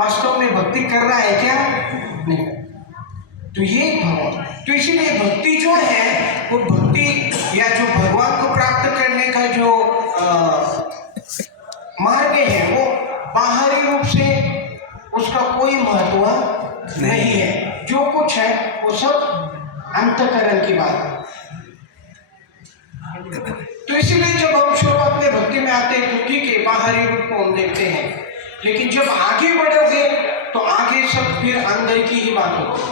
वास्तव में भक्ति कर रहा है क्या? नहीं। तो ये भगवान, तो इसीलिए भक्ति जो है वो भक्ति या जो भगवान को प्राप्त करने का जो मार्ग है वो बाहरी रूप से उसका कोई महत्व नहीं है। जो कुछ है वो सब अंतःकरण की बात है। तो इसीलिए जब हम शुरुआत में भक्ति में आते हैं तो ठीक है, बाहरी रूप को हम देखते हैं, लेकिन जब आगे बढ़ोगे तो आगे सब फिर अंदर की ही बात होती है।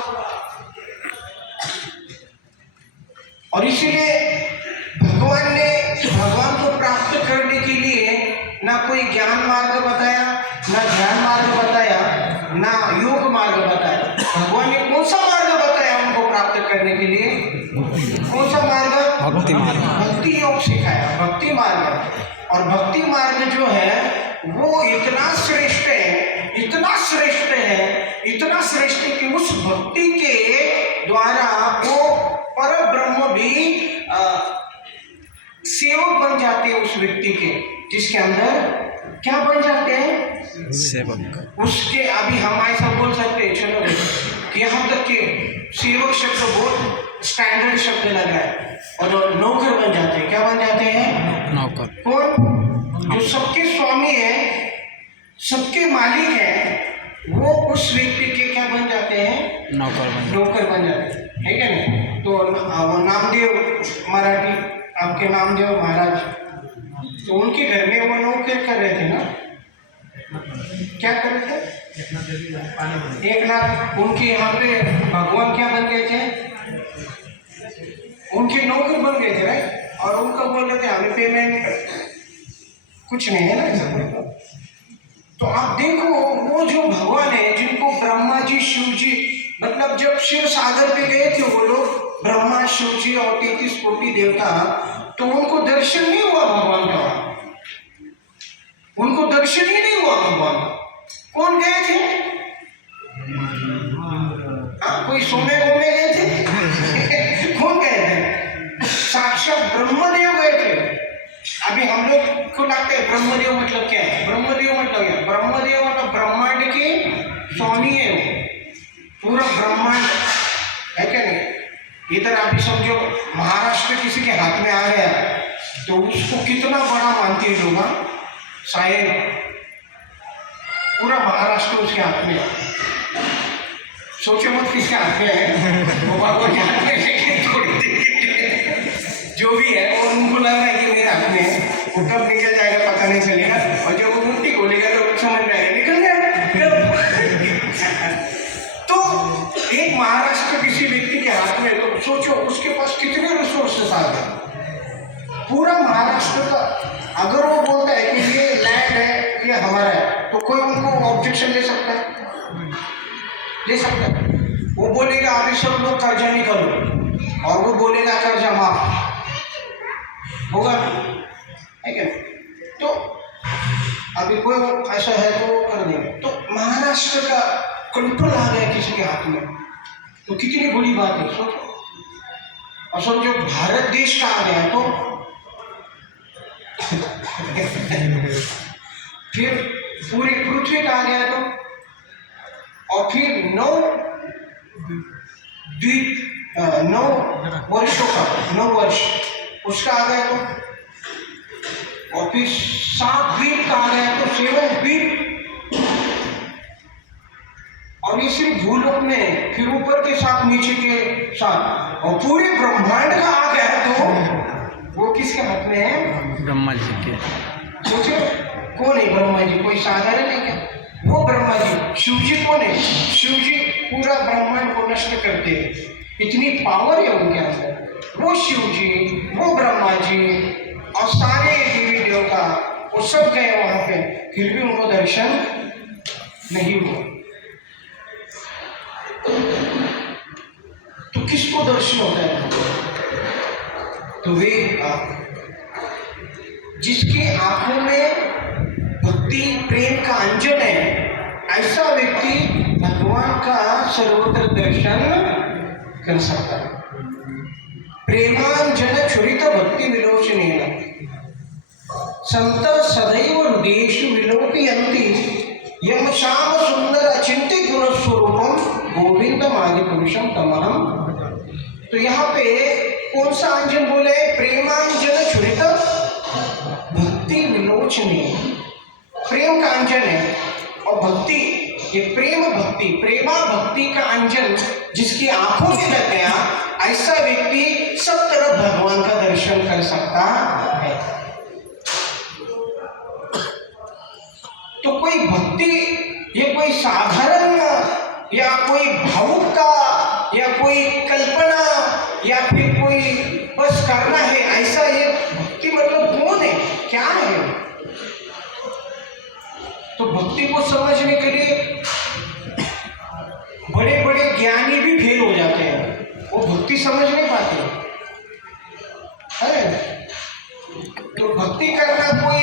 और इसीलिए भगवान ने भगवान को प्राप्त करने के लिए ना कोई ज्ञान मार्ग बताया, ना ध्यान मार्ग बताया, ना योग मार्ग बताया। भगवान ने कौन सा मार्ग बताया उनको प्राप्त करने के लिए? कौन सा मार्ग? भक्ति मार्ग। भक्ति योग सिखाया, भक्ति मार्ग। और भक्ति मार्ग जो है वो इतना श्रेष्ठ है, इतना श्रेष्ठ है, इतना श्रेष्ठ है कि उस भक्ति के द्वारा वो पर ब्रह्म भी सेवक बन जाते हैं उस व्यक्ति के, जिसके अंदर क्या बन जाते हैं? सेवक। उसके अभी हम ऐसा बोल सकते हैं, चलो कि यहाँ तक कि सेवक शब्द बहुत स्टैंडर्ड शब्द लग रहा है, और नौकर बन जाते हैं। क्या बन जाते हैं? नौकर। कौन? जो सबके स्वामी है, सबके मालिक है, वो उस व्यक्ति के क्या बन जाते हैं? नौकर बन जाते हैं, है क्या नहीं? तो वो नामदेव मराठी, आपके नामदेव महाराज, तो उनके घर में वो नौकर कर रहे थे ना, क्या कर रहे थे? एक नाथ। उनके यहाँ पे भगवान क्या बन गए थे? उनके नौकर बन गए थे, राइट? और उनको बोल रहे थे हमें पेमेंट कुछ नहीं है ना, ऐसा कोई। तो आप देखो वो जो भगवान है, जिनको ब्रह्मा जी, शिव जी, मतलब जब शिव सागर पे गए थे वो लोग, ब्रह्मा, शिव जी और 33 कोटि देवता, तो उनको दर्शन नहीं हुआ भगवान का, उनको दर्शन ही नहीं हुआ भगवान। कौन गए थे? कोई सोने घूमने गए थे? कौन गए थे? साक्षात ब्रह्मदेव गए थे। अभी हम लोग को लगता है ब्रह्मदेव मतलब क्या है? ब्रह्मदेव मतलब क्या? ब्रह्मदेव मतलब ब्रह्मांड के स्वामी है वो, पूरा ब्रह्मांड है क्या नहीं? इधर अभी समझो महाराष्ट्र किसी के हाथ में आ गया तो उसको कितना बड़ा मानते हैं लोग, शायद पूरा महाराष्ट्र उसके हाथ में है। सोचो मत किसके हाथ में है, वो भगवान के हाथ में है, थोड़ी देर जो भी है वो उनको लग रहा है कि मेरे हाथ में है, वो कब निकल जाएगा पता नहीं चलेगा, और जब वो उल्टी खोलेगा तो समझ में आएगा निकल गया। तो एक महाराष्ट्र किसी व्यक्ति के हाथ में, तो सोचो उसके पास कितने रिसोर्सेस आ गए। पूरा महाराष्ट्र का अगर वो बोलता है कि ये लैंड है, ये हमारा है, तो कोई उनको ऑब्जेक्शन ले सकता है? ले सकता है? वो बोलेगा अभी सब लोग कर्जा निकालो, और वो बोलेगा कर्जा माफ होगा, है क्या? तो अभी कोई ऐसा है तो वो कर देंगे। तो महाराष्ट्र का कंट्रोल आ गया किसी के हाथ में, तो कितनी बड़ी बात है सोचो। और समझो भारत देश का आ गया तो फिर पूरी पृथ्वी का आ गया तो, और फिर 9 वर्षों का 9 वर्ष उसका आ गया तो, और फिर 7 द्वीप का आ गया तो 7 द्वीप, और ये सिर्फ भूलोक में, फिर ऊपर के साथ नीचे के साथ, और पूरे ब्रह्मांड का आ गया तो वो किसके हाथ में है? ब्रह्मा जी के। सोचो कौन है ब्रह्मा जी? कोई साधारण है क्या? वो ब्रह्मा जी। शिव जी कौन है? शिव जी पूरा ब्रह्मांड को नष्ट करते हैं, इतनी पावर है उनके अंदर। वो शिव जी, वो ब्रह्मा जी और सारे देवी देवता वो सब गए वहां पे, फिर भी उनको दर्शन नहीं हुआ। तो किसको दर्शन होता है? तो वे जिसकी आंखों में भक्ति प्रेम का अंजन है, ऐसा व्यक्ति भगवान का सर्वत्र दर्शन कर सकता है। प्रेमांजन छुरित भक्ति विलोचनेन संत सदैव हृदयेषु विलोकयन्ति यम श्याम सुंदर चिंतित गुण स्वरूपम गोविंदम आदि पुरुषम तमहम। तो यहाँ पे कौन सा अंजन बोले? प्रेमांजन छुरित भक्ति विलोचनी। प्रेम का अंजन है और भक्ति, ये प्रेम भक्ति, प्रेमा भक्ति का अंजन जिसकी आंखों में लग गया, ऐसा व्यक्ति सब तरफ भगवान का दर्शन कर सकता है। तो कोई भक्ति ये कोई साधारण या कोई भावुकता या कोई कल्पना या फिर कोई बस करना है, ऐसा ये भक्ति मतलब कौन है, क्या है? तो भक्ति को समझने के लिए बड़े बड़े ज्ञानी भी फेल हो जाते हैं, वो भक्ति समझ नहीं पाते है। तो भक्ति करना कोई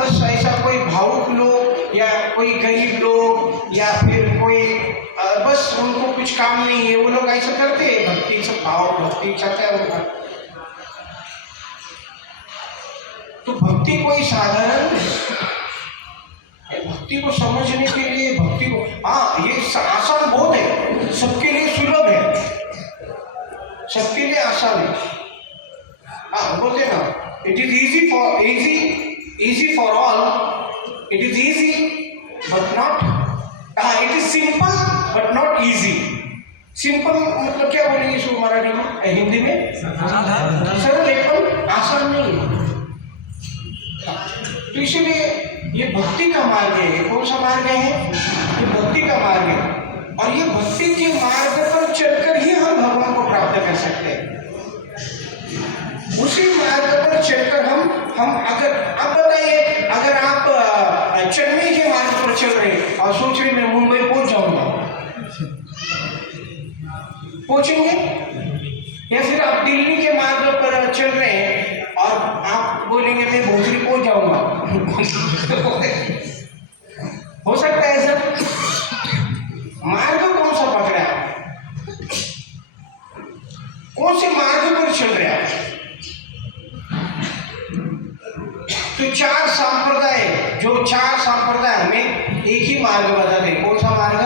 बस ऐसा कोई भावुक लोग या कोई गरीब लोग या फिर कोई बस उनको कुछ काम नहीं है, वो लोग ऐसा करते हैं। भक्ति से भाव, भक्ति चाहता है उनका। तो भक्ति कोई साधारण भक्ति को समझने के लिए, भक्ति को ये आसान बहुत है, सबके लिए सुलभ है, सबके लिए आसान है। बोलते ना, it is easy for all, it is easy but not, it is simple but not easy. Simple मतलब क्या बोलेंगे इसको मराठी में, हिंदी में? सरल है पर आसान नहीं है। तो इसीलिए ये भक्ति का मार्ग है। कौन सा मार्ग है? ये भक्ति का मार्ग है। और ये भक्ति के मार्ग पर चलकर ही हम भगवान को प्राप्त कर सकते हैं। उसी मार्ग पर चलकर हम अगर अब बताइए, अगर आप चेन्नई के मार्ग पर चल रहे हैं और सोच रहे मैं मुंबई पहुंच जाऊंगा, पहुंचेंगे? या फिर आप दिल्ली के मार्ग पर चल रहे हैं और आप बोलेंगे मैं भोजरी पहुंच जाऊंगा? हो सकता है सर? मार्ग कौन सा पकड़ा? कौन से मार्ग पर चल रहे हैं? तो चार संप्रदाय हमें एक ही मार्ग बताते। कौन सा मार्ग?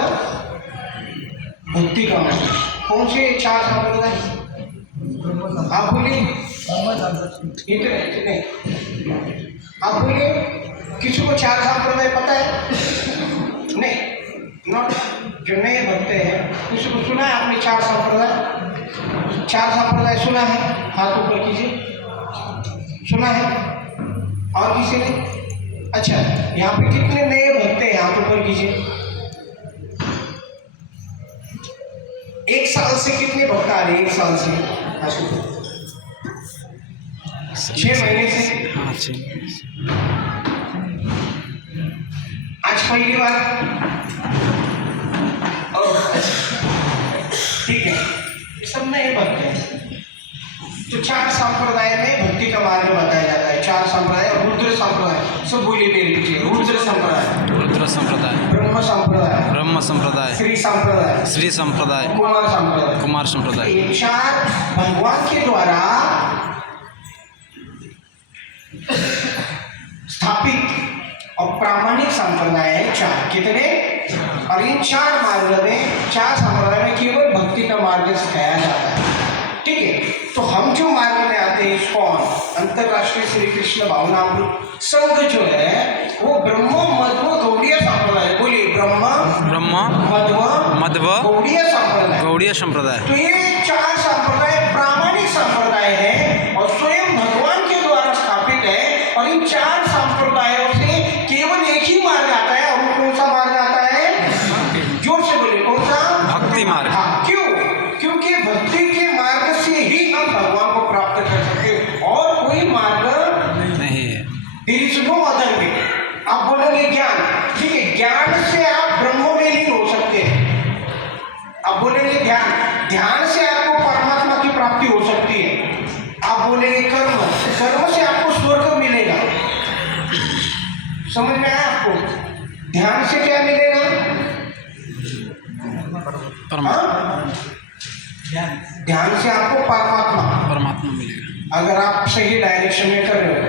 भक्ति का मार्ग। कौन से चार संप्रदाय? आप बोलिए। आप बोलिए, किसी को चार संप्रदाय पता है? नहीं, नॉट जो नए भक्त हैं, किसी को सुना है आपने चार संप्रदाय? चार संप्रदाय सुना है? हाथ ऊपर कीजिए। सुना है? और किसी ने? अच्छा, यहाँ पे कितने नए भक्त हैं? हाथ ऊपर कीजिए। एक साल से कितने भक्त आ रहे हैं? एक साल से? 6 महीने से? आज पहली बार? ठीक है, सब नए भक्त हैं। तो चार संप्रदाय में भक्ति का मार्ग बताया जाता है। चार संप्रदाय, रुद्र संप्रदाय, सब बोलिए मेरे लीजिए। रुद्र संप्रदाय, ब्रह्म संप्रदाय, श्री संप्रदाय, कुमार संप्रदाय। ये चार भगवान के द्वारा स्थापित और प्रामाणिक संप्रदाय है चार। कितने? और इन चार मार्ग में, चार संप्रदाय में केवल भक्ति का मार्ग सिखाया जाता है। ठीक है, तो हम जो मार्ग में आते हैं, इस्कॉन अंतरराष्ट्रीय श्री कृष्ण भावनामृत संघ जो है, वो ब्रह्म मध्व गौड़ीय संप्रदाय। बोलिए, ब्रह्म मध्व गौड़ीय संप्रदाय। तो ये चार संप्रदाय प्रामाणिक संप्रदाय है और स्वयं भगवान के द्वारा स्थापित है। और इन चार संप्रदायों से केवल एक ही मार्ग आता है। और कौन सा मार्ग आता है? जोर से बोलिए, कौन सा? भक्ति मार्ग। क्यों? क्योंकि भक्ति के मार्ग से ही हम भगवान को प्राप्त कर सकते हैं, और कोई मार्ग नहीं है। There is no other way. आप बोलोगे ज्ञान, ठीक है, ज्ञान से आप ब्रह्म में लीन हो सकते हैं। आप बोलेंगे ध्यान, ध्यान से आपको परमात्मा की प्राप्ति हो सकती है। आप बोलेंगे कर्म, कर्म से आपको स्वर्ग मिलेगा। समझ में आया आपको? ध्यान से क्या मिलेगा? ध्यान से आपको परमात्मा मिलेगा, अगर आप सही डायरेक्शन में कर रहे हो।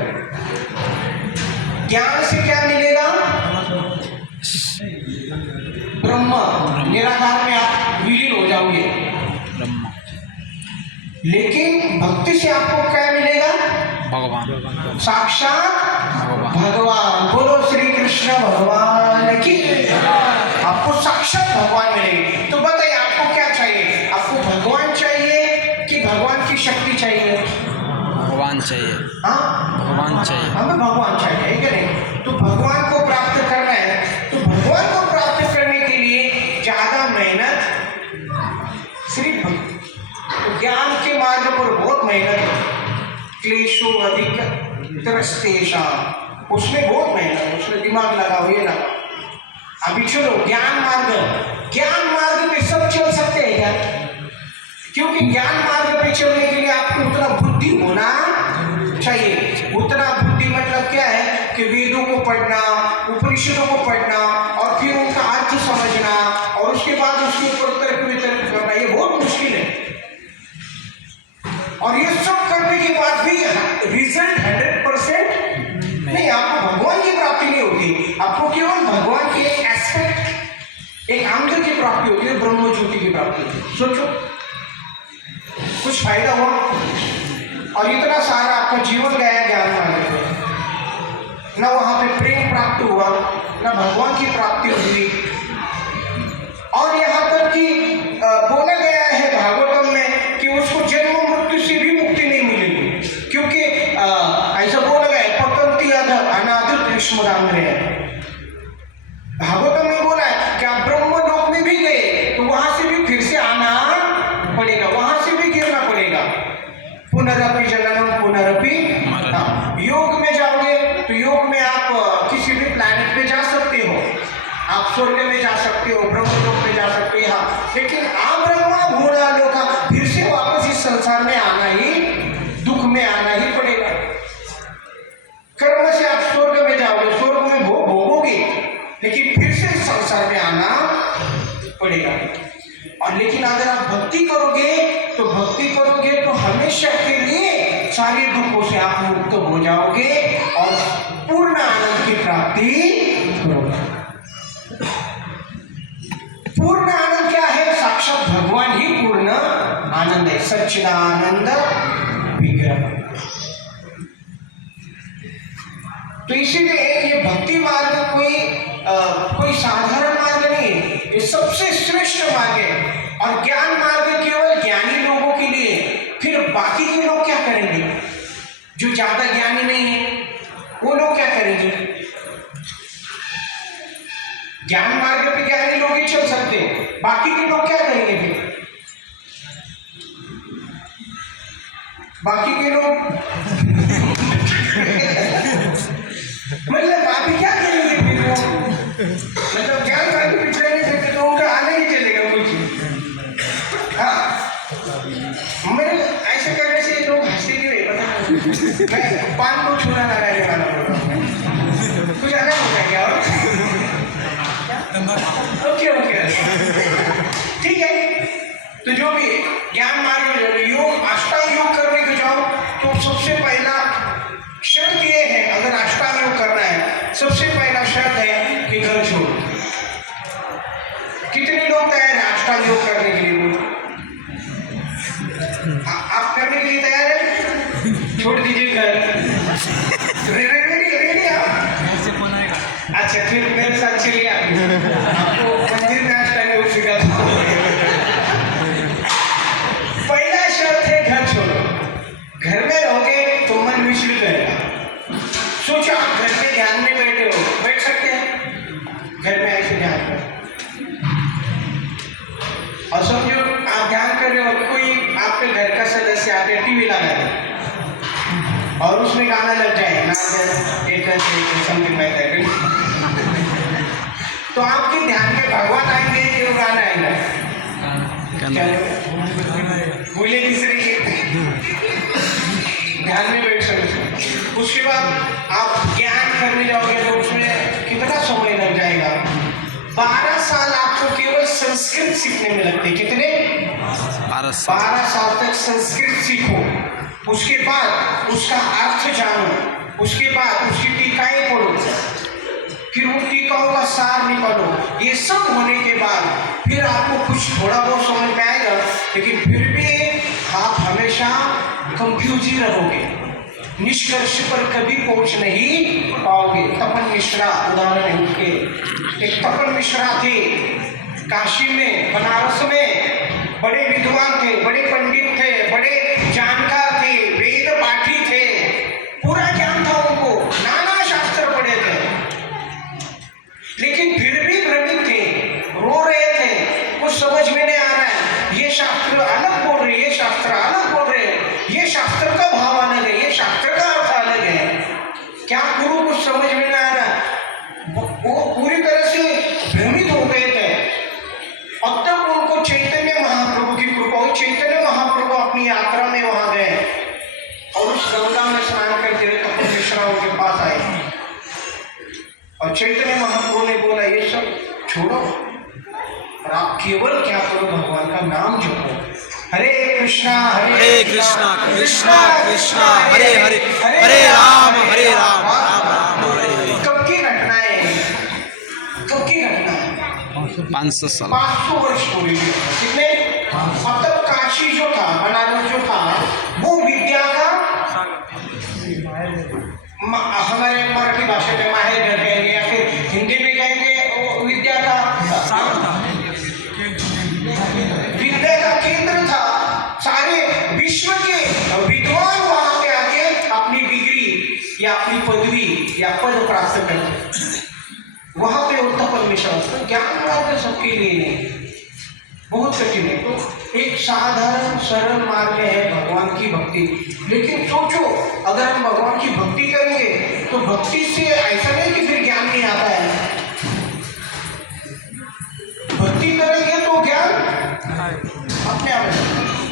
ज्ञान से क्या मिलेगा? ब्रह्म ब्रह्म निराकार में आप विलीन हो जाओगे। लेकिन भक्ति से आपको क्या मिलेगा? भगवान, साक्षात भगवान। बोलो श्री कृष्ण भगवान की। आपको साक्षात भगवान मिलेंगे। तो बताइए आपको क्या चाहिए? आपको भगवान चाहिए कि भगवान की शक्ति चाहिए? भगवान चाहिए। हाँ, भगवान चाहिए। हमें भगवान चाहिए, है कि नहीं? तो भगवान को प्राप्त करना है, तो भगवान को प्राप्त करने के लिए ज्यादा मेहनत सिर्फ तो ज्ञान के मार्ग पर बहुत मेहनत है। क्लेशो अधिक त्रस्तेषा, उसमें बहुत मेहनत है, उसमें दिमाग लगाओ, ये लगाओ। अभी चलो ज्ञान मार्ग पे सब चल सकते हैं क्या? क्योंकि ज्ञान मार्ग पे चलने के लिए आपको उतना बुद्धि होना चाहिए। उतना बुद्धि मतलब क्या है कि वेदों को पढ़ना, उपनिषदों को पढ़ना और फिर उनका अर्थ समझना और उसके बाद उसके ऊपर तर्क वितर्क करना, ये बहुत मुश्किल है। और ये सब करने के बाद भी रिजल्ट 100% नहीं, आपको भगवान की प्राप्ति नहीं होती। आपको केवल भगवान के एक एस्पेक्ट, एक अंग की प्राप्ति होती है, ब्रह्म ज्योति की प्राप्ति होती है। सोचो कुछ फायदा हुआ? और इतना सारा आपका जीवन गया ज्ञान मार्ग में, न वहां पे प्रेम प्राप्त हुआ, न भगवान की प्राप्ति हुई। और यहाँ तक कि बोला गया है भागवतम में कि उसको जन्म मृत्यु से भी मुक्ति नहीं मिलेगी, क्योंकि ऐसा बोला गया है पतंती अनादि ग्रीष्मदांग्रे। भागवतम में बोला है कि आप ब्रह्म लोक में भी गए तो वहां से भी फिर से आना पड़ेगा, वहां से भी गिरना पड़ेगा। पुनरपि जननम पुनरपि। योग में जाओगे तो योग में आप किसी भी प्लैनेट पे जा सकते हो, आप स्वर्ग में जा सकते हो, ब्रह्मलोक में जा सकते हो, लेकिन आप ब्रह्मा भूरा लोका फिर से वापस इस संसार में आना ही, दुख में आना ही पड़ेगा। कर्म से आप स्वर्ग में जाओगे, स्वर्ग में भोगोगे, लेकिन फिर से इस संसार में आना पड़ेगा। और लेकिन अगर आप भक्ति करोगे तो हमेशा के लिए सारे दुखों से आप मुक्त हो जाओगे और पूर्ण आनंद की प्राप्ति करोगे। पूर्ण आनंद क्या है? साक्षात भगवान ही पूर्ण आनंद है, सच्चिदानंद विग्रह। तो इसीलिए ये भक्ति मार्ग कोई साधारण मार्ग नहीं है, ये सबसे श्रेष्ठ मार्ग है। और ज्ञान मार्ग केवल ज्ञानी लोगों के लिए। फिर बाकी के लोग क्या करेंगे? जो ज्यादा ज्ञानी नहीं है वो लोग क्या करेंगे? ज्ञान मार्ग पे ज्ञानी लोग ही चल सकते हैं, बाकी के लोग क्या करेंगे? फिर बाकी के लोग मतलब बाकी क्या करेंगे? फिर वो मतलब ज्ञान मार्ग पे चल नहीं सकते तो उनका आने ही चलेगा कुछ। हाँ, मेरे ऐसे करने से लोग हंसेंगे नहीं, पता मैं पान को छूना ना रहने वाला प्रोग्राम कुछ अलग होता है क्या? ओके ठीक है। तो जो भी ज्ञान मार्ग में योग, अष्टांग योग करने को जाओ तो सबसे पहला शर्त ये है, अगर अष्टांग योग करना है सबसे पहला शर्त है कि घर छोड़ो। कितने लोग तैयार हैं अष्टांग योग करने के लिए? आप करने के लिए तैयार है? छोड़ दीजिए घर। रेडी आप? अच्छा फिर मेरे साथ चलिए, आपको मंदिर में अष्टांग योग सिखाता हूं। पहला शर्त है घर छोड़ो। घर में रहोगे तो मन विचलित रहेगा। सोचो आप घर में ध्यान में बैठे हो, बैठ सकते हैं घर में ऐसे ध्यान कर, और समझो आप ध्यान कर रहे हो, कोई आपके घर का सदस्य आके टीवी लगा दे और उसमें गाना लग जाए ना, समथिंग लाइक दैट, तो आपके ध्यान में भगवान आएंगे कि वो गाना आएगा? बोले तीसरी ध्यान में बैठ सकते। उसके बाद आप ज्ञान करने जाओगे तो उसमें कितना समय लग जाएगा? 12 साल आपको केवल संस्कृत सीखने में लगते। कितने? 12 साल तक संस्कृत सीखो, उसके बाद उसका अर्थ जानो, उसके बाद उसकी टीकाएं पढ़ो, फिर उन टीकाओं का सार निकालो। ये सब होने के बाद फिर आपको कुछ थोड़ा बहुत समझ में आएगा, लेकिन फिर भी आप हमेशा कंफ्यूज ही रहोगे, निष्कर्ष पर कभी पहुंच नहीं पाओगे। तपन मिश्रा उदाहरण है उसके। एक तपन मिश्रा थे काशी में, बनारस में, बड़े विद्वान थे, बड़े पंडित थे, बड़े जानकार थे, वेद पाठी थे, पूरा ज्ञान था उनको, नाना शास्त्र पढ़े थे, लेकिन फिर भी भ्रमित थे, रो रहे थे, कुछ समझ में नहीं आ रहा है। ये शास्त्र अलग बोल रहे, ये शास्त्र अलग बोल रहे, ये शास्त्र का भाव अलग है, ये शास्त्र का अर्थ अलग है, क्या करूं कुछ समझ में नहीं आ रहा। वो पूरी तरह से भ्रमित हो गए थे। अब तक उनको चैतन्य महाप्रभु की कृपा हुई। चैतन्य महाप्रभु अपनी यात्रा में वहां गए और उस गंगा में स्नान करते हुए तपन मिश्राओं के पास आए और चैतन्य महाप्रभु ने बोला ये सब छोड़ो और आप केवल क्या करो, भगवान का नाम जपो। हरे कृष्णा कृष्णा कृष्णा कृष्णा हरे हरे, हरे राम राम राम हरे हरे। कब की घटना है? कब की घटना है? 500 साल, 500 वर्ष हो गए। कितने? मतलब काशी जो था, बनारस जो था, वो विद्या का, हमारे मराठी भाषा में माहेर कहेंगे या फिर हिंदी में कहेंगे, विद्या का विद्या का केंद्र था। सारे विश्व के विद्वान वहां पे आके अपनी डिग्री या अपनी पदवी या पद प्राप्त करते। वहां पे उत्तपन मिश्रा ज्ञान मार्ग सबके लिए नहीं, बहुत कठिन है। तो एक साधारण सरल मार्ग है भगवान की भक्ति। लेकिन सोचो, अगर हम भगवान की भक्ति करेंगे तो भक्ति से ऐसा नहीं कि फिर ज्ञान नहीं आता है। भक्ति करेंगे तो ज्ञान अपने आप,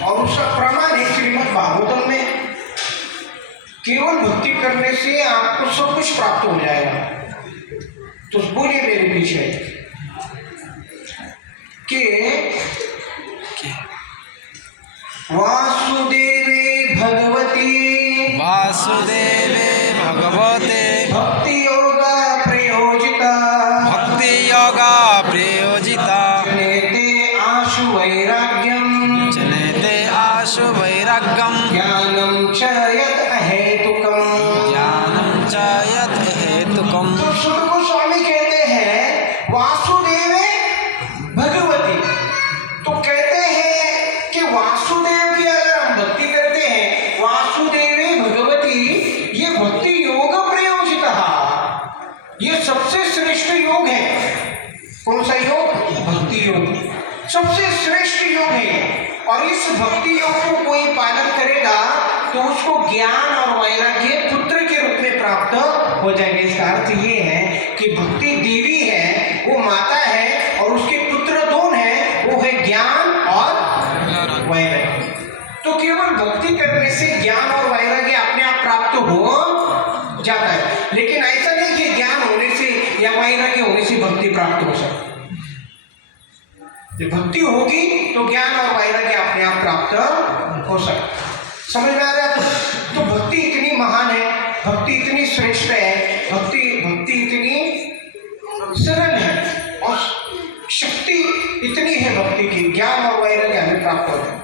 और उसका प्रमाण है श्रीमद् भागवतम में। केवल भक्ति करने से आपको सब कुछ प्राप्त हो जाएगा। तो बोलिए मेरे पीछे कि वासुदेवे भगवती वासुदेवे भगवते भक्ति योगा प्रयोजिता भक्ति योगा प्रयोजिता जनेते आशु वैराग्यम जनेते आशु वैराग्यम ज्ञानम च यत् अहेतुकम ज्ञानम च यत् हेतुकम। तो सुत गोस्वामी कहते हैं वासुदेवे भगवती, तो कहते हैं कि वासुदेव की अगर हम भक्ति करते हैं, वासुदेवे भगवती, ये भक्ति योग प्रयोजित, ये सबसे श्रेष्ठ योग है। कौन सा योग? भक्ति योग सबसे श्रेष्ठ योग है। और इस भक्ति योग को कोई पालन करेगा तो उसको ज्ञान और वैराग्य पुत्र के रूप में प्राप्त हो जाएगा। इसका अर्थ ये है कि भक्ति देवी है, वो माता है, और उसके पुत्र दोन है, वो है ज्ञान और वैराग्य। तो केवल भक्ति करने से ज्ञान और वैराग्य अपने आप प्राप्त हो जाता है, लेकिन ऐसा नहीं कि ज्ञान होने से या वैराग्य होने से भक्ति प्राप्त हो सकती। जब भक्ति होगी तो ज्ञान और वैराग्य अपने आप प्राप्त हो सकता। समझ में आ रहा है? तो भक्ति इतनी महान है, भक्ति इतनी श्रेष्ठ है, भक्ति इतनी सरल है, और शक्ति इतनी है भक्ति की, ज्ञान और वैराग्य हमें प्राप्त होता है।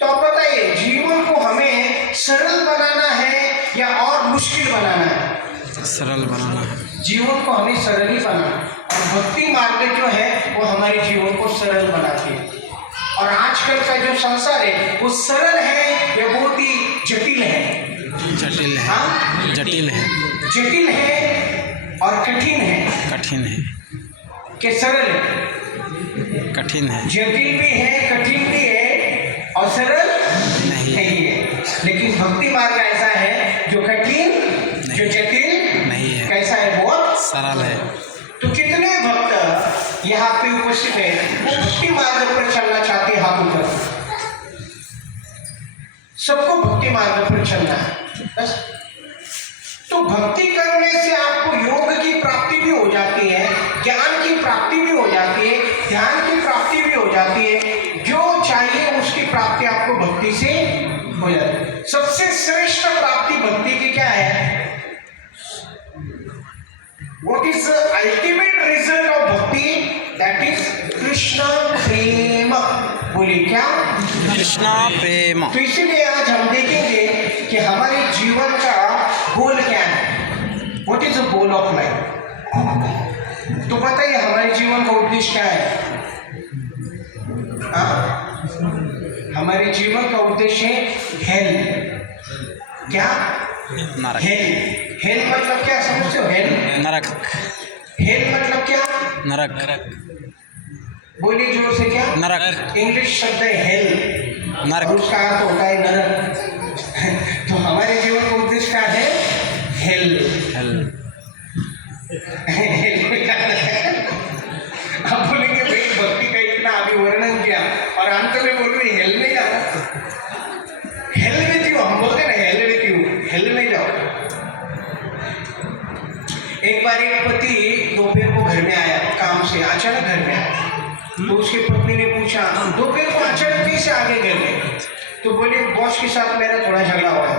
तो अब बताइए, जीवन को हमें सरल बनाना है या और मुश्किल बनाना है? सरल बनाना है। जीवन को हमें सरल ही बनाना है, और भक्ति मार्ग जो है वो हमारे जीवन को सरल बनाती है। और आजकल का जो संसार है वो सरल है या बहुत ही जटिल है? जटिल है। हाँ? जटिल है। जटिल है और कठिन है। कठिन है कि सरल है? कठिन है। जटिल भी है, कठिन भी है, और सरल नहीं है। लेकिन भक्ति मार्ग ऐसा है जो कठिन, जो जटिल नहीं है, कैसा है? बहुत सरल है। तो कितने भक्त यहाँ पे उपस्थित है वो भक्ति मार्ग पर चलना चाहते हैं? हाथ ऊपर। सबको भक्ति मार्ग पर चलना है बस। तो भक्ति करने से आपको योग की प्राप्ति भी हो जाती है, ज्ञान की प्राप्ति भी हो जाती है, ध्यान की प्राप्ति भी हो जाती है। जो चाहिए उसकी प्राप्ति आपको भक्ति से हो जाती है। सबसे श्रेष्ठ प्राप्ति भक्ति की क्या है? What is the ultimate result of bhakti? That is Krishna prema. बोलिए क्या? कृष्णा प्रेम। तो इसीलिए आज हम देखेंगे कि हमारे जीवन का गोल क्या है। What is the goal of life? तो बताइए हमारे जीवन का उद्देश्य क्या है? हमारे जीवन का उद्देश्य है हेल्थ। क्या? नरक। हेल्थ मतलब क्या समझते हो? हेल्थ नरक। हेल्थ मतलब क्या? नरक। बोलिए जोर से क्या? नरक। इंग्लिश शब्द है हेल्थ, नरक। उसका अर्थ होता है नरक। तो हमारे जीवन का उद्देश्य क्या है? हेल्थ। आप बोलेंगे भाई भक्ति का इतना अभी वर्णन किया और अंत में बोल रहे हेल में जाना। हेल में क्यों? हम बोलते ना हेल में क्यों? हेल में जाओ। एक बार एक पति दोपहर को घर में आया काम से, अचानक घर में आया। तो उसकी पत्नी ने पूछा दोपहर को अचानक कैसे आ गए घर में? तो बोले बॉस के साथ मेरा थोड़ा झगड़ा हुआ है।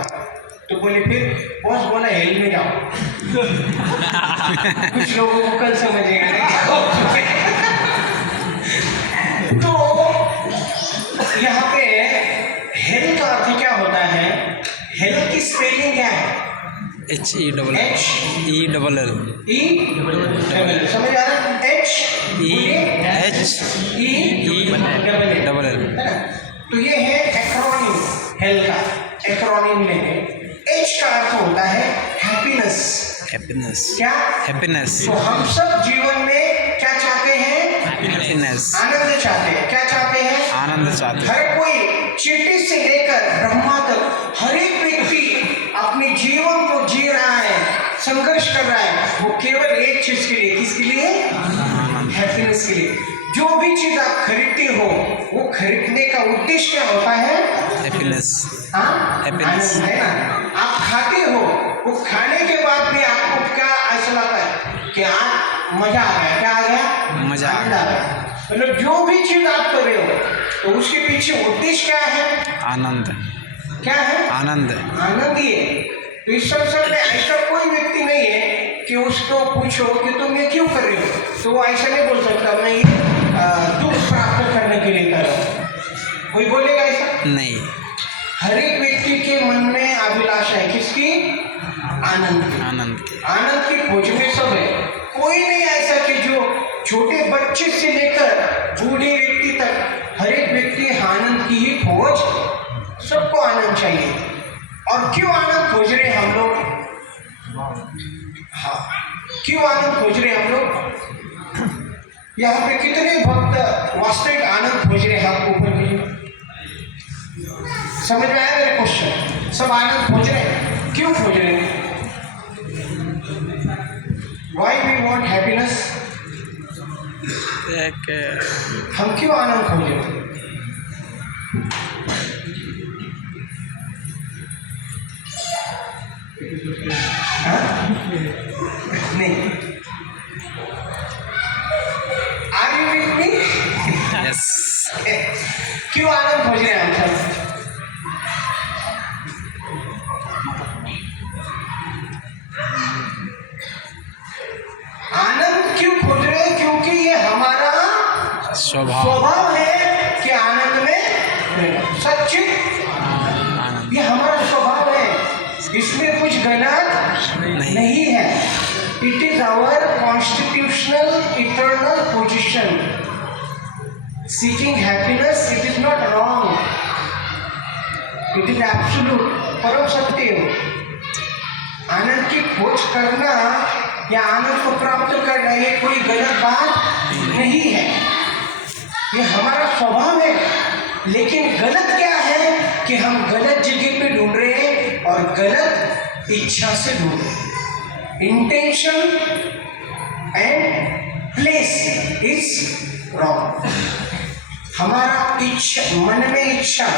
तो बोले फिर? बॉस बोला हेल में जाओ। कुछ लोगों को कल समझेगा। तो यहाँ पे हेल्थ का अर्थ क्या होता है? हेल्थ की स्पेलिंग क्या है? HELL। समझ आ रहा है? HELL। तो ये है एक्रोनिम हेल्थ का। एक्रोनिम लेंगे। H का अर्थ होता है हैप्पीनेस। क्या? हैप्पीनेस। तो हम सब जीवन में क्या चाहते हैं? हैप्पीनेस। आनंद चाहते हैं। क्या चाहते हैं? आनंद चाहते हैं। हर कोई चींटी से लेकर ब्रह्मा तक हर एक व्यक्ति अपने जीवन को जी रहा है, संघर्ष कर रहा है। वो केवल एक चीज के लिए, किसके लिए? हैप्पीनेस के लिए। जो भी चीज आप खरीदते हो वो खरीदने का उद्देश्य क्या होता है? हैप्पीनेस। हैप्पीनेस है ना। आप खाते हो, वो खाने के बाद भी आपको क्या ऐसा लगता है कि आज मजा आ गया। क्या आ गया? मजा आ गया। मतलब जो भी चीज आप कर रहे हो तो उसके पीछे उद्देश्य क्या है? आनंद। क्या है? आनंद। आनंद ही है। तो इस संसार में ऐसा कोई व्यक्ति नहीं है कि उसको पूछो कि तुम ये क्यों कर रहे हो, तो वो ऐसा नहीं बोल सकता मैं ये दुख प्राप्त करने के लिए कर रहा हूँ। कोई बोलेगा ऐसा? नहीं। हर एक व्यक्ति के मन में अभिलाषा है। किसकी? आनंद की। आनंद की खोज में सब है। कोई नहीं ऐसा कि जो छोटे बच्चे से लेकर बूढ़े व्यक्ति तक हर एक व्यक्ति आनंद की ही खोज। सबको आनंद चाहिए। और क्यों आनंद खोज रहे हम लोग? हाँ, क्यों आनंद खोज रहे हम लोग? यहाँ पे कितने भक्त वास्तविक आनंद खोज रहे हैं? आपको ऊपर भी समझ में आया मेरे क्वेश्चन? सब आनंद खोज रहे हैं। क्यों खोज रहे हैं? Why we want happiness? हम क्यों आनंद खोज रहे हैं? नहीं। Are you with me? Yes. क्यों आनंद खोज रहे हैं हम सब? आनंद क्यों खोज रहे हैं? क्योंकि ये हमारा स्वभाव है कि आनंद में सच्चित आनंद। ये हमारा स्वभाव है, इसमें कुछ गलत नहीं है। It is our constitutional eternal position. Seeking happiness, it is not wrong, it is absolute, परम सत्य। आनंद की खोज करना या आनंद को प्राप्त करना ये कोई गलत बात नहीं है। ये हमारा स्वभाव है। लेकिन गलत क्या है कि हम गलत जगह पे ढूंढ रहे हैं और गलत इच्छा से ढूंढ रहे हैं। Intention and place is wrong. हमारा इच्छा, मन में इच्छा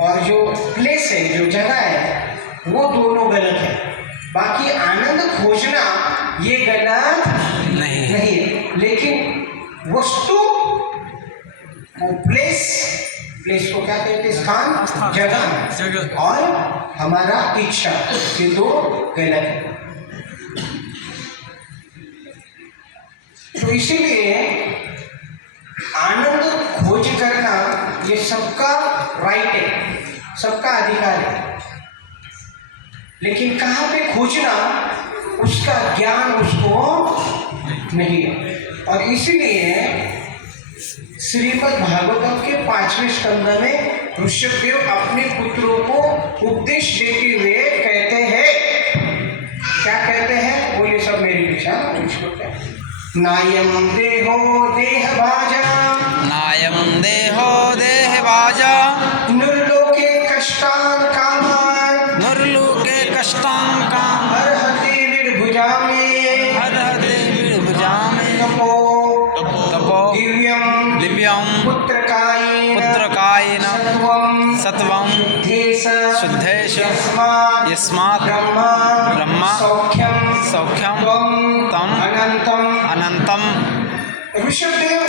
और जो प्लेस है, जो जगह है, वो दोनों गलत है। बाकी आनंद खोजना ये गलत नहीं है। लेकिन वस्तु वो प्लेस को क्या कहते हैं? स्थान, जगह और हमारा इच्छा, ये दो गलत है। तो इसीलिए आनंद खोज करना ये सबका राइट है, सबका अधिकार है, लेकिन कहाँ पे खोजना उसका ज्ञान उसको नहीं है। और इसीलिए श्रीमद् भागवतम के 5वें स्कंद में ऋषभदेव अपने पुत्रों को उपदेश देते हुए कहते हैं, क्या कहते हैं बोले सब मेरी दिशा, नायम देहो देह भाजा, नायं देहो देहभाजा, निर्लोके कष्टान कामान, निर्लोके कष्टां काम, अर्हति विर्भुजामे, हरहते विर्भुजामे, तपो तपो दिव्यम दिव्यं पुत्रकायेन पुत्रकायेन सत्वं सत्वं शुद्धेश यस्मात् ब्रह्मा सौख्यं तम अनंतम। ऋषभदेव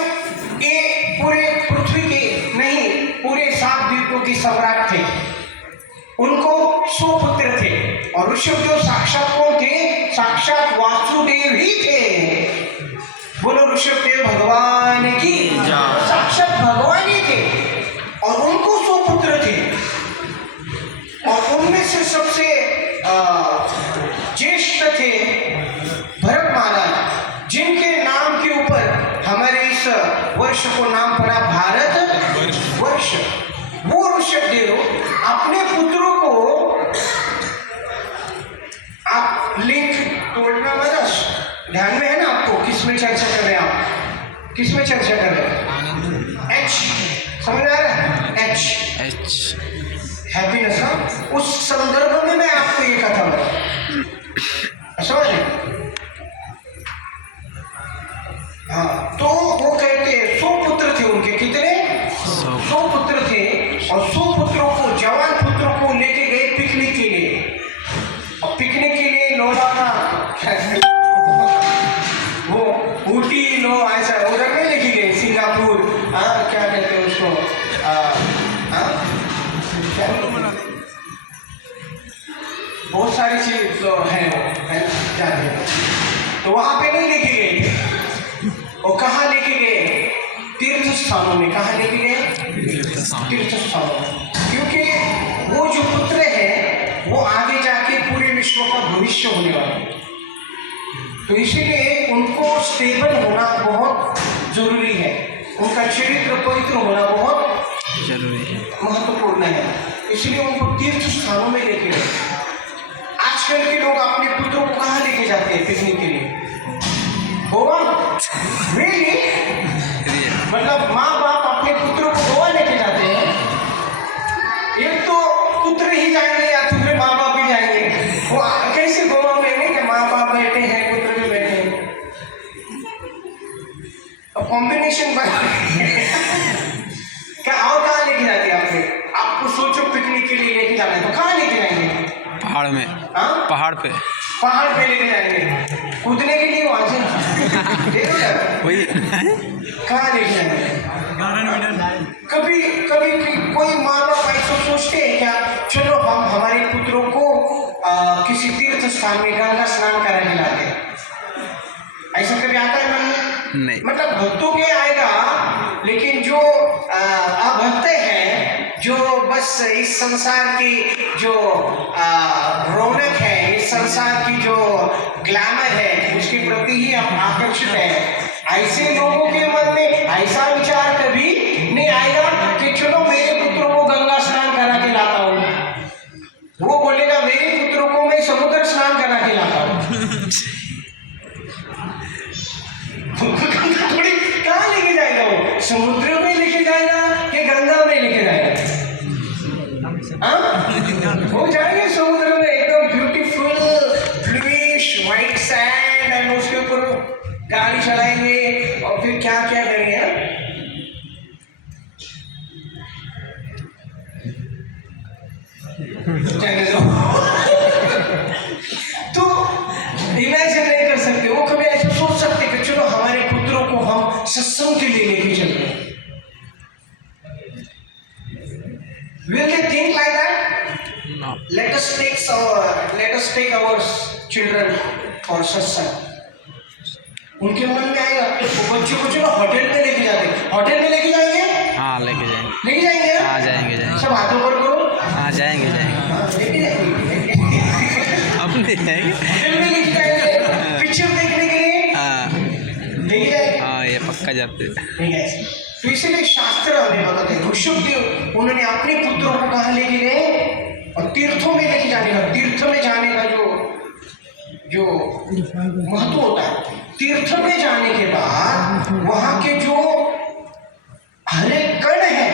ये पूरे पृथ्वी के नहीं, पूरे 7 द्वीपों के सम्राट थे, उनको 100 पुत्र थे। और ऋषभदेव साक्षात कौन थे? साक्षात वासुदेव ही थे। बोलो ऋषभदेव भगवान की, साक्षात भगवान ही थे और उनको 100 पुत्र थे। और उनमें से सबसे ज्येष्ठ थे भरत महाराज, जिनके नाम के ऊपर हमारे इस वर्ष को नाम पड़ा भारत वर्ष। वो ऋषभदेव अपने पुत्रों को, आप लिंक तोड़ना मत, ध्यान में है ना आपको किस में चर्चा कर रहे हैं, आप किस में चर्चा कर रहे हैं? एच, समझ आ रहा है? एच हैप्पीनेस का, उस संदर्भ में मैं आपको ये कथा बताऊं, समझ रहे? हाँ, तो वो कहते 100 पुत्र थे उनके, कितने? 100 पुत्र थे। और 100 पुत्रों को, जवान पुत्रों को लेके गए पिकनिक के लिए। और पिकनिक के लिए लौटाना, वो ऊटी लो ऐसा उधर नहीं लेके गए, सिंगापुर, हाँ क्या कहते हैं उसको, बहुत सारी चीज तो है जाते, तो वहां पे नहीं लेके गए। और कहाँ लेके गए? तीर्थ स्थानों में। कहाँ लेके गए? तीर्थ स्थानों में। क्योंकि वो जो पुत्र है वो आगे जाके पूरे विश्व का भविष्य होने वाला है, तो इसीलिए उनको स्टेबल होना बहुत जरूरी है, उनका चरित्र पवित्र होना बहुत जरूरी है, महत्वपूर्ण है। इसलिए उनको तीर्थ स्थानों में लेके गए। आजकल के लोग अपने पुत्रों को कहाँ लेके जाते हैं पिकनिक के लिए? गोवा? रियली? मतलब माँ बाप अपने पुत्रों को गोवा लेके जाते हैं? एक तो पुत्र ही जाएंगे या दूसरे माँ बाप भी जाएंगे, वो कैसे गोवा में नहीं कि माँ बाप बैठे हैं पुत्र भी बैठे हैं, अब कॉम्बिनेशन बना क्या? और कहाँ लेके जाते हैं आपने? आपको सोचो पिकनिक के लिए लेके जाना है तो कहाँ लेके जाएंगे? पहाड़ में। हाँ? पहाड़ पे लेके जाएंगे, कूदने के लिए वहां से वही कहाँ लेके जाएंगे? कभी कभी कोई माँ बाप ऐसा सोचते हैं क्या, चलो हम हमारे पुत्रों को किसी तीर्थ स्थान में गंगा स्नान कराने लाते हैं? ऐसा कभी आता है मन में? नहीं। मतलब भक्तों के आएगा, लेकिन जो अभक्त हैं, जो बस इस संसार की जो रौनक है, इस संसार की जो ग्लैमर है उसके प्रति ही आकर्षित है, ऐसे लोगों के मन में ऐसा विचार कभी नहीं आएगा कि चलो मेरे पुत्रों को गंगा स्नान करा के लाता हूँ। वो बोलेगा मेरे पुत्रों को मैं समुद्र स्नान करा के लाता हूँ। थोड़ी कहाँ लेके जाएगा वो? समुद्र में लेके जाएगा कि गंगा में लेके जाएगा? वो जाएंगे समुद्र में, एकदम beautiful bluish white sand, and उसके ऊपर गाड़ी चलाएंगे और फिर क्या क्या करेंगे। तो इमेजिन नहीं कर सकते, वो कभी ऐसा सोच सकते कि चलो हमारे पुत्रों को हम सत्संग के लिए लेके चलते हैं? Will they think like that? No. Let us take our children for satsang. उनके मन में आएगा वो बच्चों को चलो होटल में लेके जाते, होटल में लेके जाएंगे, हाँ लेके जाएंगे, लेके जाएंगे, हाँ जाएंगे जाएंगे, सब हाथों पर करो, हाँ जाएंगे जाएंगे, हाँ, लेके जाएंगे, अब नहीं जाएंगे, होटल में लेके जाएंगे, पिक्चर देखने के लिए हाँ लेके जाएंगे, हाँ ये पक्का जाते। नहीं ऐसे। तो इसलिए शास्त्र हमें बताते हैं, ऋषभदेव उन्होंने अपने पुत्रों को कहाँ लेके गए, और तीर्थों में लेके जाने का, तीर्थ में जाने का जो महत्व होता है, तीर्थ में जाने के बाद वहाँ के जो हर एक कण है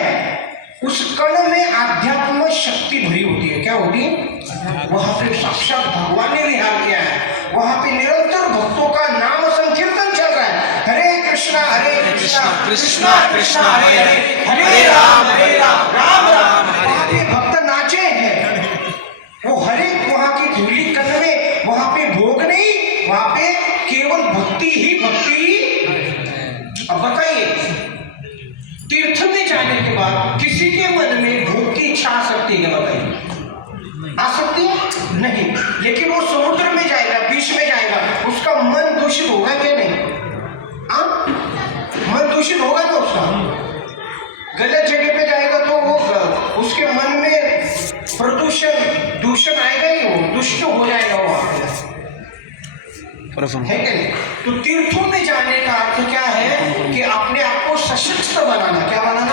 उस कण में आध्यात्म शक्ति भरी होती है। क्या होती है? वहाँ पे साक्षात भगवान ने विहार किया है, वहाँ पे निरंतर भक्तों का नाम संकीर्तन चल रहा है, हरे कृष्णा कृष्णा कृष्णा हरे हरे, हरे राम राम राम वहाँ पे भक्त नाचे हैं, वो हरे वहाँ की धूली कण में वहाँ पे भोग नहीं, वहाँ पे केवल भक्ति ही भक्ति। अब बताइए तीर्थ में जाने के बाद किसी के मन में भोग की इच्छा आ सकती है? बताइए आ सकती है? नहीं। लेकिन वो समुद्र में जाएगा, बीच में जाएगा, उसका मन दूषित होगा क्या? नहीं। मन दूषित होगा तो उसका गलत जगह पे जाएगा तो वो उसके मन में प्रदूषण दूषण आएगा ही, वो दुष्ट हो जाएगा वो है कि नहीं? तो तीर्थों में जाने का अर्थ क्या है कि अपने आप को सशक्त बनाना। क्या बनाना?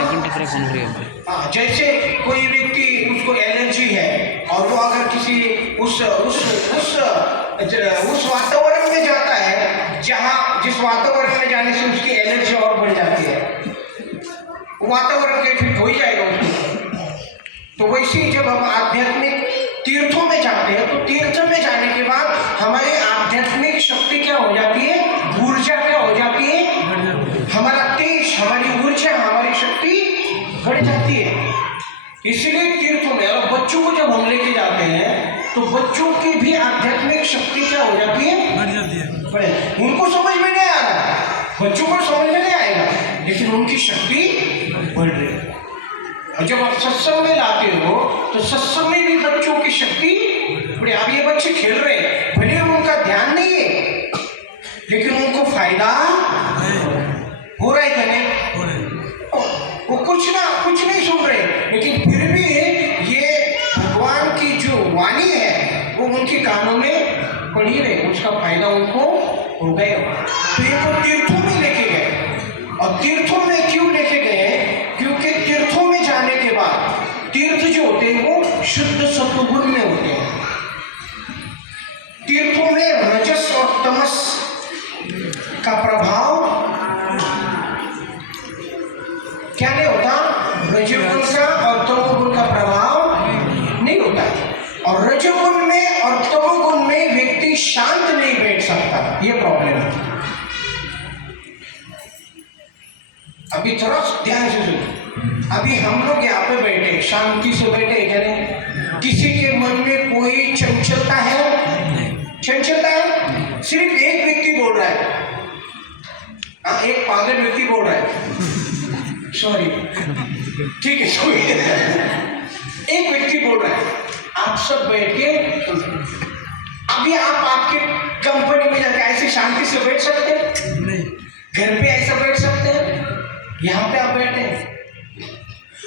हाँ, जैसे कोई व्यक्ति उसको एलर्जी है और वो अगर किसी उस वातावरण में जाता है जहाँ जिस वातावरण में जाने से उसकी एलर्जी और बढ़ जाती है, वातावरण के फिर हो ही जाएगा उसको। तो वैसे ही जब हम आध्यात्मिक तीर्थों में जाते हैं तो तीर्थ में जाने के बाद हमारी आध्यात्मिक शक्ति क्या हो जाती है? ऊर्जा क्या हो जाती है? हमारा तेज, हमारी ऊर्जा, हमारी शक्ति बढ़ जाती है। इसलिए तीर्थों में और बच्चों को जब हम लेके जाते हैं तो बच्चों की भी आध्यात्मिक शक्ति क्या हो जाती है? बढ़ जाती है। बढ़े। उनको समझ में नहीं आ रहा, बच्चों को समझ में नहीं आएगा, लेकिन उनकी शक्ति बढ़ रही है। और जब आप सत्संग में लाते हो तो सत्संग में भी बच्चों की शक्ति बढ़े। अब ये बच्चे खेल रहे हैं, भले उनका ध्यान नहीं है लेकिन उनको फायदा हो रहा है कि नहीं? वो कुछ नहीं सुन रहे, लेकिन फिर भी ये भगवान की जो वाणी है वो उनके कानों में पड़ी रहे, उसका फायदा उनको हो गया। तो ये को तीर्थों में लेके गए। और तीर्थों में क्यों लेके गए? क्योंकि तीर्थों में जाने के बाद तीर्थ जो होते हैं वो शुद्ध सत्वगुण में होते हैं। तीर्थों में रजस और तमस का प्रभाव क्या नहीं होता? रजोगुण का और तमोगुण का प्रभाव नहीं होता। और रजोगुण में और तमोगुण में व्यक्ति शांत नहीं बैठ सकता, ये प्रॉब्लम है। अभी थोड़ा ध्यान से सुनो, अभी हम लोग यहाँ पे बैठे शांति से बैठे क्या नहीं? किसी के मन में कोई चंचलता है? चंचलता है? सिर्फ एक व्यक्ति बोल रहा है, हाँ एक पागल व्यक्ति बोल रहा है, सॉरी ठीक है सॉरी, एक व्यक्ति बोल रहा है, आप सब बैठ के अभी आप आपके कंपनी में जाके ऐसे शांति से बैठ सकते हैं? नहीं। घर पे ऐसा बैठ सकते हैं? यहाँ पे आप बैठे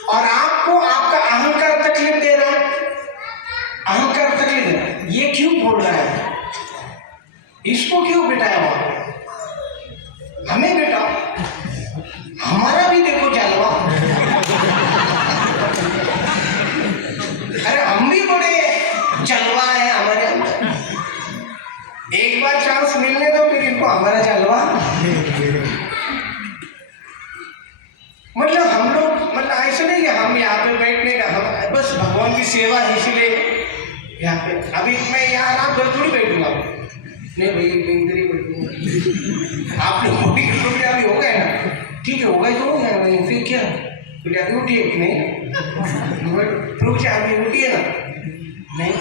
और आपको आपका अहंकार तकलीफ दे रहा है, अहंकार तकलीफ दे रहा है, ये क्यों बोल रहा है? इसको क्यों बिठाया वहां? हमें बेटा हमारा भी देखो जलवा, अरे हम भी बड़े जलवा है हमारे अंदर, एक बार चांस मिलने दो फिर इनको हमारा जलवा। मतलब हम लोग मतलब ऐसे नहीं कि हम यहाँ पे बैठने का, हम बस भगवान की सेवा है इसलिए यहाँ पे। अभी मैं यहाँ आराम कर थोड़ी बैठूंगा, नहीं भाई मैं इधर ही बैठूंगा। आप लोग अभी हो गए ना, ठीक है हो गए तो हो गया भाई, फिर क्या बोले अभी उठिए कि नहीं? रुक जाए अभी उठिए ना, नहीं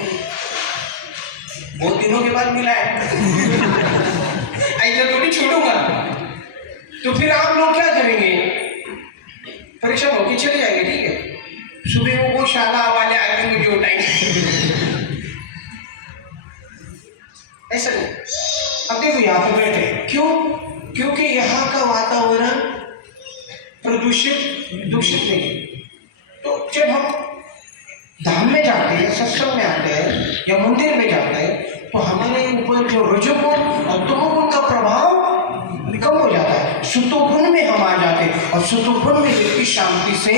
बहुत दिनों के बाद मिला है ऐसा थोड़ी छोड़ूंगा। तो फिर आप लोग क्या करेंगे? परीक्षा होगी चले जाएंगे, ठीक है सुबह वो गौशाला वाले आएंगे मुझे उठाएंगे, ऐसा नहीं। अब देखो यहाँ पे बैठे क्यों? दूषित नहीं। तो जब हम धाम में जाते हैं, सत्संग में आते हैं या मंदिर में जाते हैं, तो हमारे ऊपर जो रजोगुण और तमोगुण का प्रभाव कम हो जाता है, सुतोगुण में हम आ जाते हैं और सुतोगुण में व्यक्ति शांति से,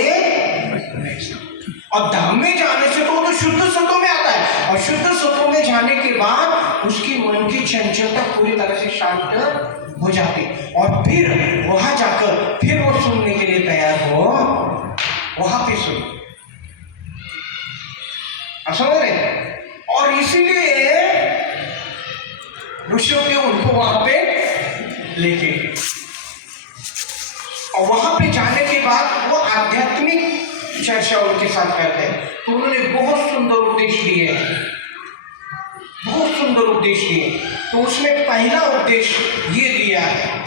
और धाम में जाने से तो वो तो शुद्ध सत्व में आता है, और शुद्ध सत्व में जाने के बाद उसकी मन की चंचलता पूरी तरह से शांत हो जाती, और फिर वहां जाकर फिर वो सुनने के लिए तैयार हो, वहां पे सुन, समझ रहे। और इसीलिए ऋषियों ने उनको वहां पे लेके, और वहां पे जाने के बाद वो आध्यात्मिक चर्चा उनके साथ करते हैं। तो उन्होंने बहुत सुंदर उपदेश दिए, बहुत सुंदर उपदेश दिए। तो उसमें पहला उपदेश ये दिया है,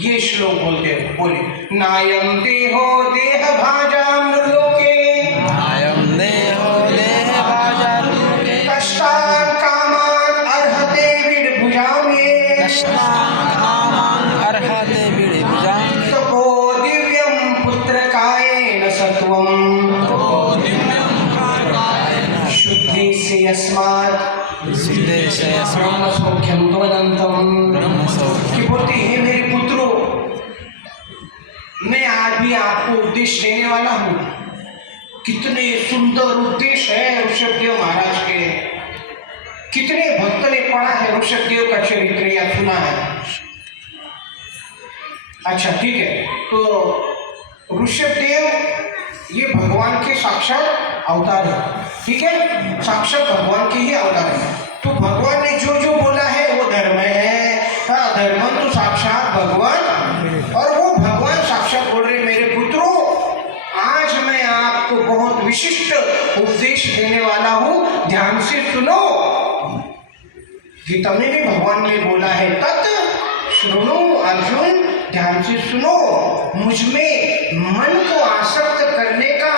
ये श्लोक बोलते हैं, बोले नायम देहो देह भाजाम लोके, नायम देहो देह भाजाम लोके, कष्टान कामान अर्हते विडभुजामे, कष्टान कामान अर्हते विडभुजामे, तपो दिव्यम पुत्रकायेन सत्वम, शुद्धि से अस्मात् सिद्धे से ब्रह्म सौख्यम त्वदन्तम। कि बोलते हैं मेरे पुत्रों, मैं आज भी आपको उपदेश देने वाला हूँ। कितने सुंदर उपदेश है ऋषभदेव महाराज के, कितने भक्त ने पढ़ा है ऋषभदेव का चरित्र या सुना है। अच्छा ठीक है, तो ऋषभदेव ये भगवान के साक्षात अवतार है, ठीक है, साक्षात भगवान के ही अवतार है। तो भगवान ने जो जो बोला है वो धर्म है, हाँ धर्म तो साक्षात भगवान, और वो भगवान साक्षात बोल रहे मेरे पुत्रों, आज मैं आपको बहुत विशिष्ट उपदेश देने वाला हूँ, ध्यान से सुनो। गीता में भी भगवान ने बोला है तत् सुनो अर्जुन, ध्यान से सुनो, मुझमें मन को आसक्त करने का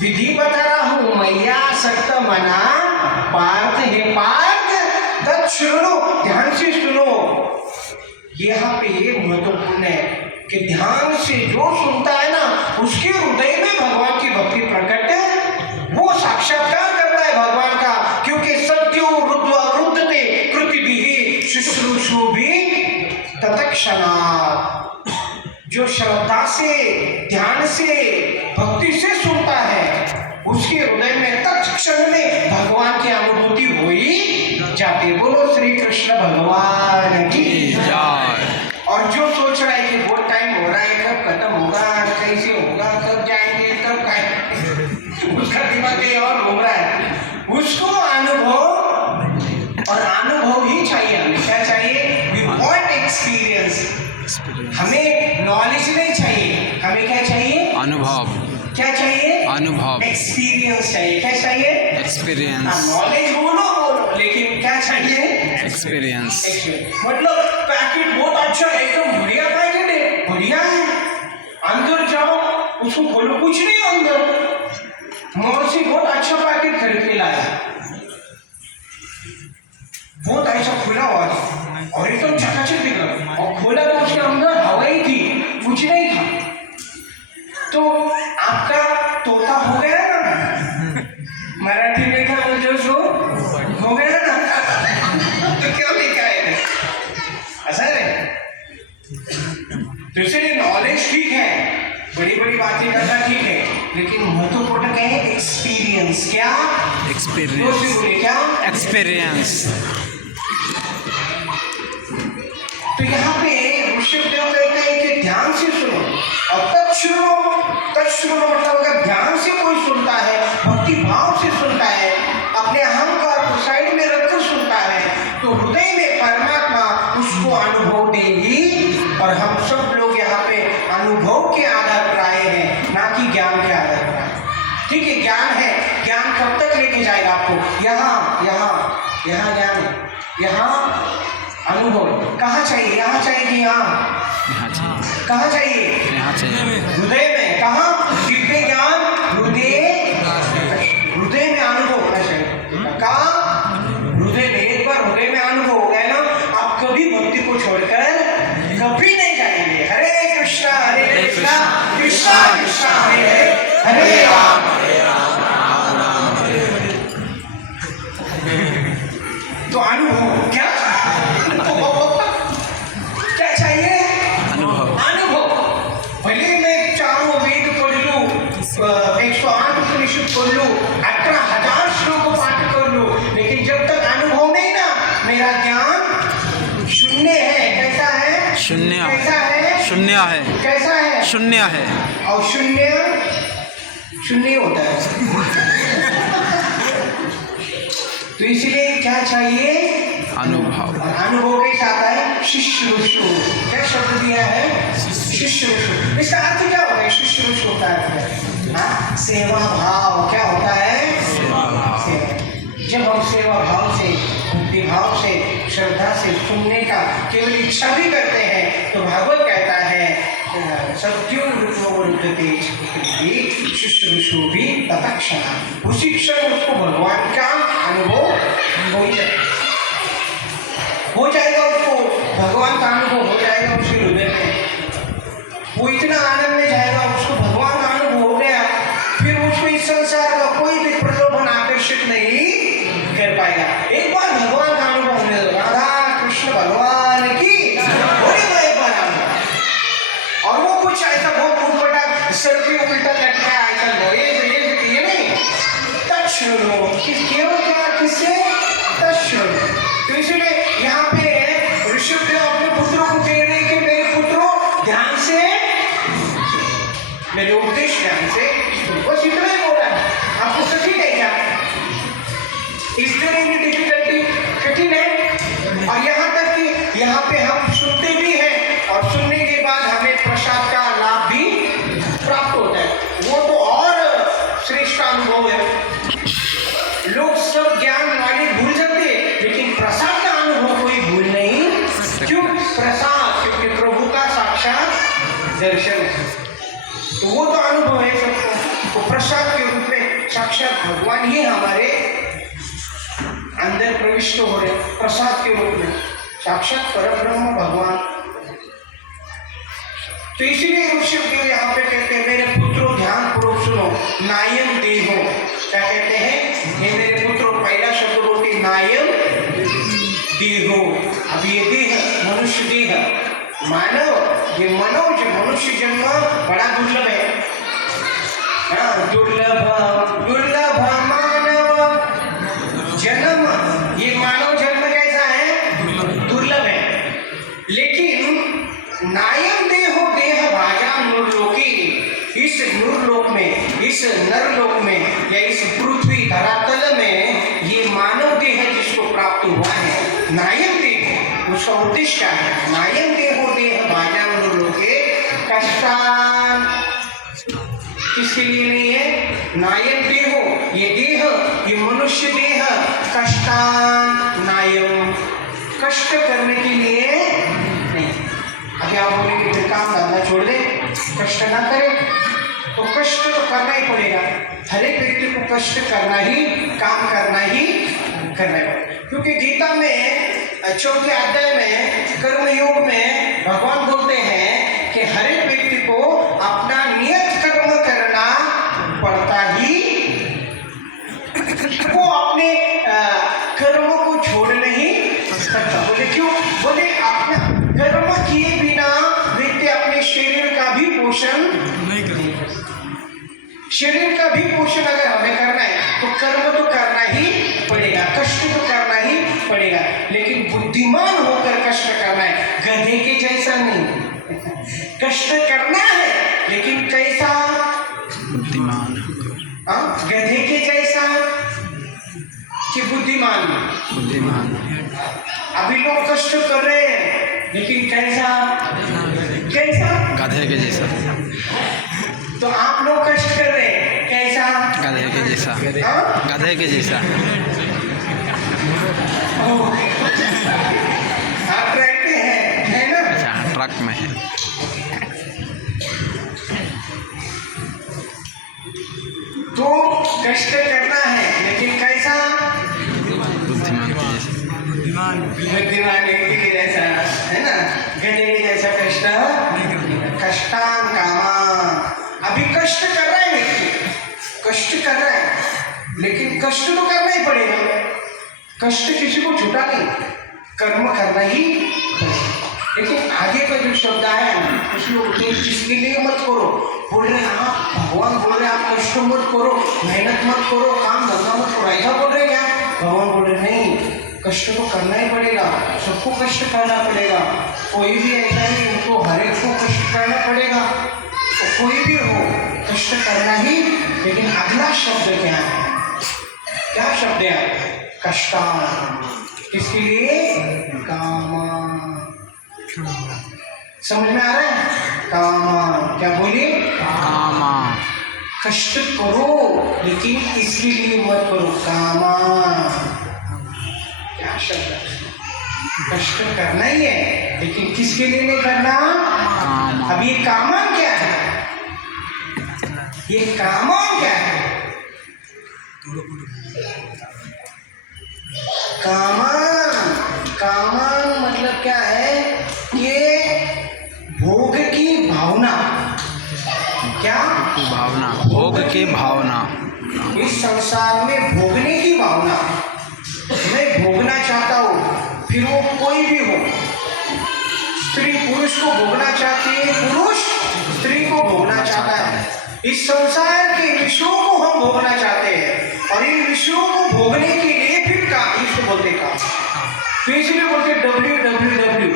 विधि बता रहा हूं। मैया सक्त मना पार्थ, हे पार्थ तत् सुनो, ध्यान से सुनो। यहाँ पे ये महत्वपूर्ण है कि ध्यान से जो सुनता है ना, उसके हृदय में भगवान की भक्ति प्रकट है, वो साक्षात्कार करता है भगवान का, क्योंकि सत्यो रुद्वा रुद्धते कृतिभिः शुश्रूषु भी तत्क्षणात्। जो श्रद्धा से, ध्यान से, भक्ति से सुनता है, उसके हृदय में तत्क्षण में भगवान की अनुभूति हो ही जाती है। बोलो श्री कृष्ण भगवान की जय। और जो सोच रहा है कि बहुत टाइम हो रहा है, कब खत्म होगा, कैसे होगा, कब जाएंगे, कब खाएंगे, उसका दिमाग कहीं और घूम रहा है। उसको अनुभव, और अनुभव ही चाहिए। हमें क्या चाहिए? We want experience. हमें नॉलेज नहीं चाहिए, हमें क्या चाहिए? अनुभव। क्या चाहिए? अनुभव। एक्सपीरियंस चाहिए। क्या चाहिए? एक्सपीरियंस। नॉलेज बोलो, लेकिन क्या चाहिए? एक्सपीरियंस। मतलब पैकेट बहुत अच्छा है, एकदम बढ़िया पैकेट है, बढ़िया है, अंदर जाओ उसको खोलो, कुछ नहीं अंदर। मॉल से बहुत अच्छा पैकेट खरीद के लाया, बहुत ऐसा खुला हुआ था और एकदम चकाचक दिख रहा, और खोला तो उसके अंदर हवा ही थी, कुछ नहीं था। तो आपका तोता हो गया ना, मराठी में क्या बोलते हो, हो गया ना, तो क्यों लिखा है ऐसा है? तो इसलिए नॉलेज ठीक है, बड़ी बड़ी बातें करना ठीक है, लेकिन महत्वपूर्ण क्या है? एक्सपीरियंस। क्या? एक्सपीरियंस। बोले क्या? एक्सपीरियंस। तो यहाँ पे ऋषभदेव कहते हैं कि ध्यान से सुनो, और तत्शुनो मतलब अगर ध्यान से कोई सुनता है, भक्ति भाव से सुनता है, अपने अहंकार को साइड में रखकर सुनता है, तो हृदय में परमात्मा उसको अनुभव देगी। और हम सब लोग यहाँ पे अनुभव के आधार पर आए हैं, ना कि ज्ञान के आधार पर आए। ठीक है, ज्ञान है, ज्ञान कब तक लेके जाएगा आपको? यहाँ यहाँ ज्ञान है, यहाँ अनुभव। कहाँ चाहिए? यहाँ चाहिए कि यहाँ? कहाँ चाहिए? यहाँ चाहिए। हृदय में। कहाँ? दिव्य ज्ञान हृदय में अनुभव होना चाहिए। कहाँ? हृदय में। एक बार हृदय में अनुभव हो गया ना, आप कभी भक्ति को छोड़कर कभी नहीं जाएंगे। हरे कृष्ण। शून्य है, कैसा है? शून्य है। और शून्य शून्य होता है। तो इसलिए क्या चाहिए? अनुभव। और अनुभव कैसा आता है? शुश्रूषु। क्या शब्द दिया है? शुश्रूषु। इसका अर्थ क्या होता है? शुश्रूषु होता है हाँ, सेवा भाव। क्या होता है? सेवा भाव। जब हम सेवा भाव से, भक्ति भाव से, श्रद्धा से सुनने का केवल इच्छा भी करते हैं तो भागवत कहता है शुश्रूषु भी तत्क्षण। उसी क्षण उसको भगवान का अनुभव हो जाएगा, उसको भगवान का अनुभव हो जाएगा उसके हृदय में। वो इतना आनंद में जाएगा, उसको भगवान का अनुभव हो गया, फिर उसको इस संसार का कोई भी प्रलोभन आकर्षित नहीं कर पाएगा। एक बार भगवान का अनुभव होने दो। राधा कृष्ण भगवान की होने दो एक बार अनुभव। और वो कुछ ऐसा बहुत उल्टा सर पे उल्टा लटका ऐसा ये नहीं तत्क्षणों केवल क्या किससे? तत्क्षणों। तो इसलिए यहाँ पे ऋषभ अपने पुत्रों को कह रहे कि मेरे पुत्रों ध्यान से, मेरे उपदेश ध्यान से, बस इतना ही बोल रहा है। आपको कठिन है क्या? इस तरह की डिफिकल्टी कठिन है। और यहाँ तक कि यहाँ पे हम सुनते भी हैं और सुनने के बाद हमें प्रसाद का लाभ भी प्राप्त होता है, वो तो और श्रेष्ठ अनुभव है। लोग सब ज्ञान वाले भूल जाते लेकिन प्रसाद का अनुभव कोई भूल नहीं। क्यों? प्रसाद, क्योंकि प्रभु का साक्षात दर्शन है, तो वो तो अनुभव है सबको। तो प्रसाद के रूप में साक्षात भगवान ही हमारे अंदर प्रविष्ट हो रहे, प्रसाद के रूप में साक्षात परब्रह्म भगवान। तो इसीलिए ऋषभ यहाँ पे कहते हैं मेरे पुत्रों ध्यान पूर्वक सुनो, नायम देहो। क्या कहते हैं? ये मेरे पुत्रों, पहला शब्द बोलते नायम देहो। अब ये देह मनुष्य देह, मानव, ये मनोज मनुष्य जन्म बड़ा दुर्लभ है। दुर्लभ दुर्लभ मानव जन्म, ये मानव जन्म कैसा है? दुर्लभ है। लेकिन नायम देहो देह भाजा नूरलोकी, इस नूरलोक में, इस नरलोक में या इस पृथ्वी धरातल में ये मानव देह जिसको प्राप्त हुआ है, नायम देह, उसका उद्देश्य क्या है? नायम देहो देह भाजा नूरलोके कष्टान। किसके लिए नहीं है? नायम देहो, ये देह, ये मनुष्य देह, कष्टान नायम, कष्ट करने के लिए नहीं। अभी आप बोलेंगे फिर काम धंधा छोड़ दे, कष्ट ना करे, तो कष्ट तो करना ही पड़ेगा। हर एक व्यक्ति को कष्ट करना ही, काम करना ही करना पड़ेगा। क्योंकि गीता में चौथे अध्याय में कर्मयोग में भगवान बोलते हैं कि हर एक व्यक्ति को अपना नियत कर्म करना पड़ता ही, वो अपने कर्मों को छोड़ नहीं सकता। बोले क्यों? बोले अपना कर्म किए बिना व्यक्ति अपने शरीर का भी पोषण नहीं कर सकता। शरीर का भी पोषण अगर हमें करना है तो कर्म तो करना ही पड़ेगा, कष्ट तो करना ही पड़ेगा। लेकिन बुद्धिमान होकर कष्ट करना है, गधे के जैसा नहीं। कष्ट करना है लेकिन कैसा? बुद्धिमान। गधे के जैसा कि बुद्धिमान? बुद्धिमान। अभी लोग कष्ट कर रहे हैं लेकिन कैसा? कैसा? गधे के जैसा। तो आप लोग कष्ट कर रहे हैं कैसा? गधे के जैसा। गधे के जैसा। आप ट्रैक पे है ना? अच्छा, ट्रक में है। तो कष्ट करना है लेकिन कैसा? बुद्धिमान के जैसा, है ना? गधे के जैसा कष्ट, कष्टान कामा। अभी कष्ट कर रहा है व्यक्ति, कष्ट कर रहा है लेकिन कष्ट तो करना ही पड़ेगा। कष्ट किसी को छूटा नहीं, कर्म करना ही पड़ेगा। लेकिन आगे का जो शब्द है कुछ लोग जिसके लिए मत करो, बोल रहे हैं आप, भगवान बोल रहे हैं आप कष्ट मत करो, मेहनत मत करो, काम धंधा मत करो, ऐसा बोल रहे क्या? भगवान बोल रहे नहीं, कष्ट तो करना ही पड़ेगा, सबको कष्ट करना पड़ेगा। कोई भी ऐसा नहीं उनको हर एक को कष्ट कष्ट करना ही। लेकिन अगला शब्द क्या है? क्या शब्द है? कष्टान। किसके लिए? कामा। समझ में आ रहा है? कामा। क्या बोलिए? कामा। कष्ट करो लेकिन इसके लिए मत करो। कामा। क्या शब्द है? कष्ट करना ही है लेकिन किसके लिए नहीं करना? अब ये कामन क्या है? ये कामन क्या है? कामन। कामन मतलब क्या है? ये भोग की भावना। क्या? भावना। भोग की भावना। इस संसार में भोगने की भावना। मैं भोगना चाहता हूँ, फिर वो कोई भी हो। स्त्री पुरुष को भोगना चाहती है, पुरुष स्त्री को भोगना चाहता है। इस संसार के विषयों को हम भोगना चाहते हैं और इन विषयों को भोगने के लिए फिर काम, इसको बोलते काम। तो इसलिए बोलते www।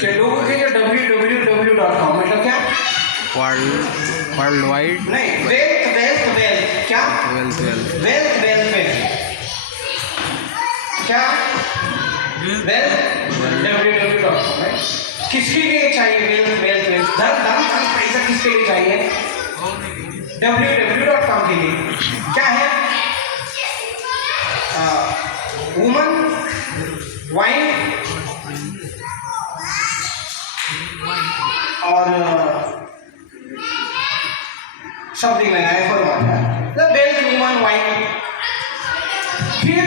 क्या लोगों के लिए www.com मतलब क्या? वर्ल्ड वाइड नहीं, वेल्थ क्या? वेल्थ क्या? Wealth www.com। किसके लिए चाहिए वेल्थ? धन पैसा किसके लिए चाहिए? www.com के लिए। क्या है? वुमन, वाइन और समथिंग लगा है फॉर वेल्थ, वुमन, वाइन। फिर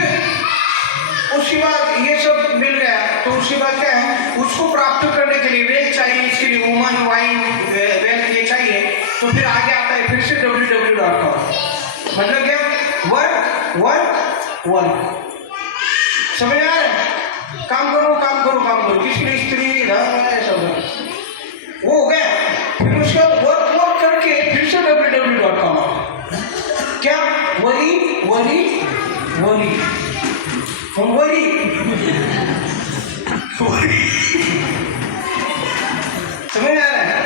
उसके बाद ये सब मिल गया तो उसके बाद क्या है? उसको प्राप्त करने के लिए वेल्थ चाहिए, इसके लिए वुमन, वाइन, वेल्थ ये चाहिए। तो फिर आगे आता है फिर से www.com। मतलब क्या? वर्क। समझ आ रहा है? काम करो। किसी ने स्त्री सब वो हो गया। फिर उसका वर्क करके फिर से www.com। क्या? वरी समझ आ रहा है?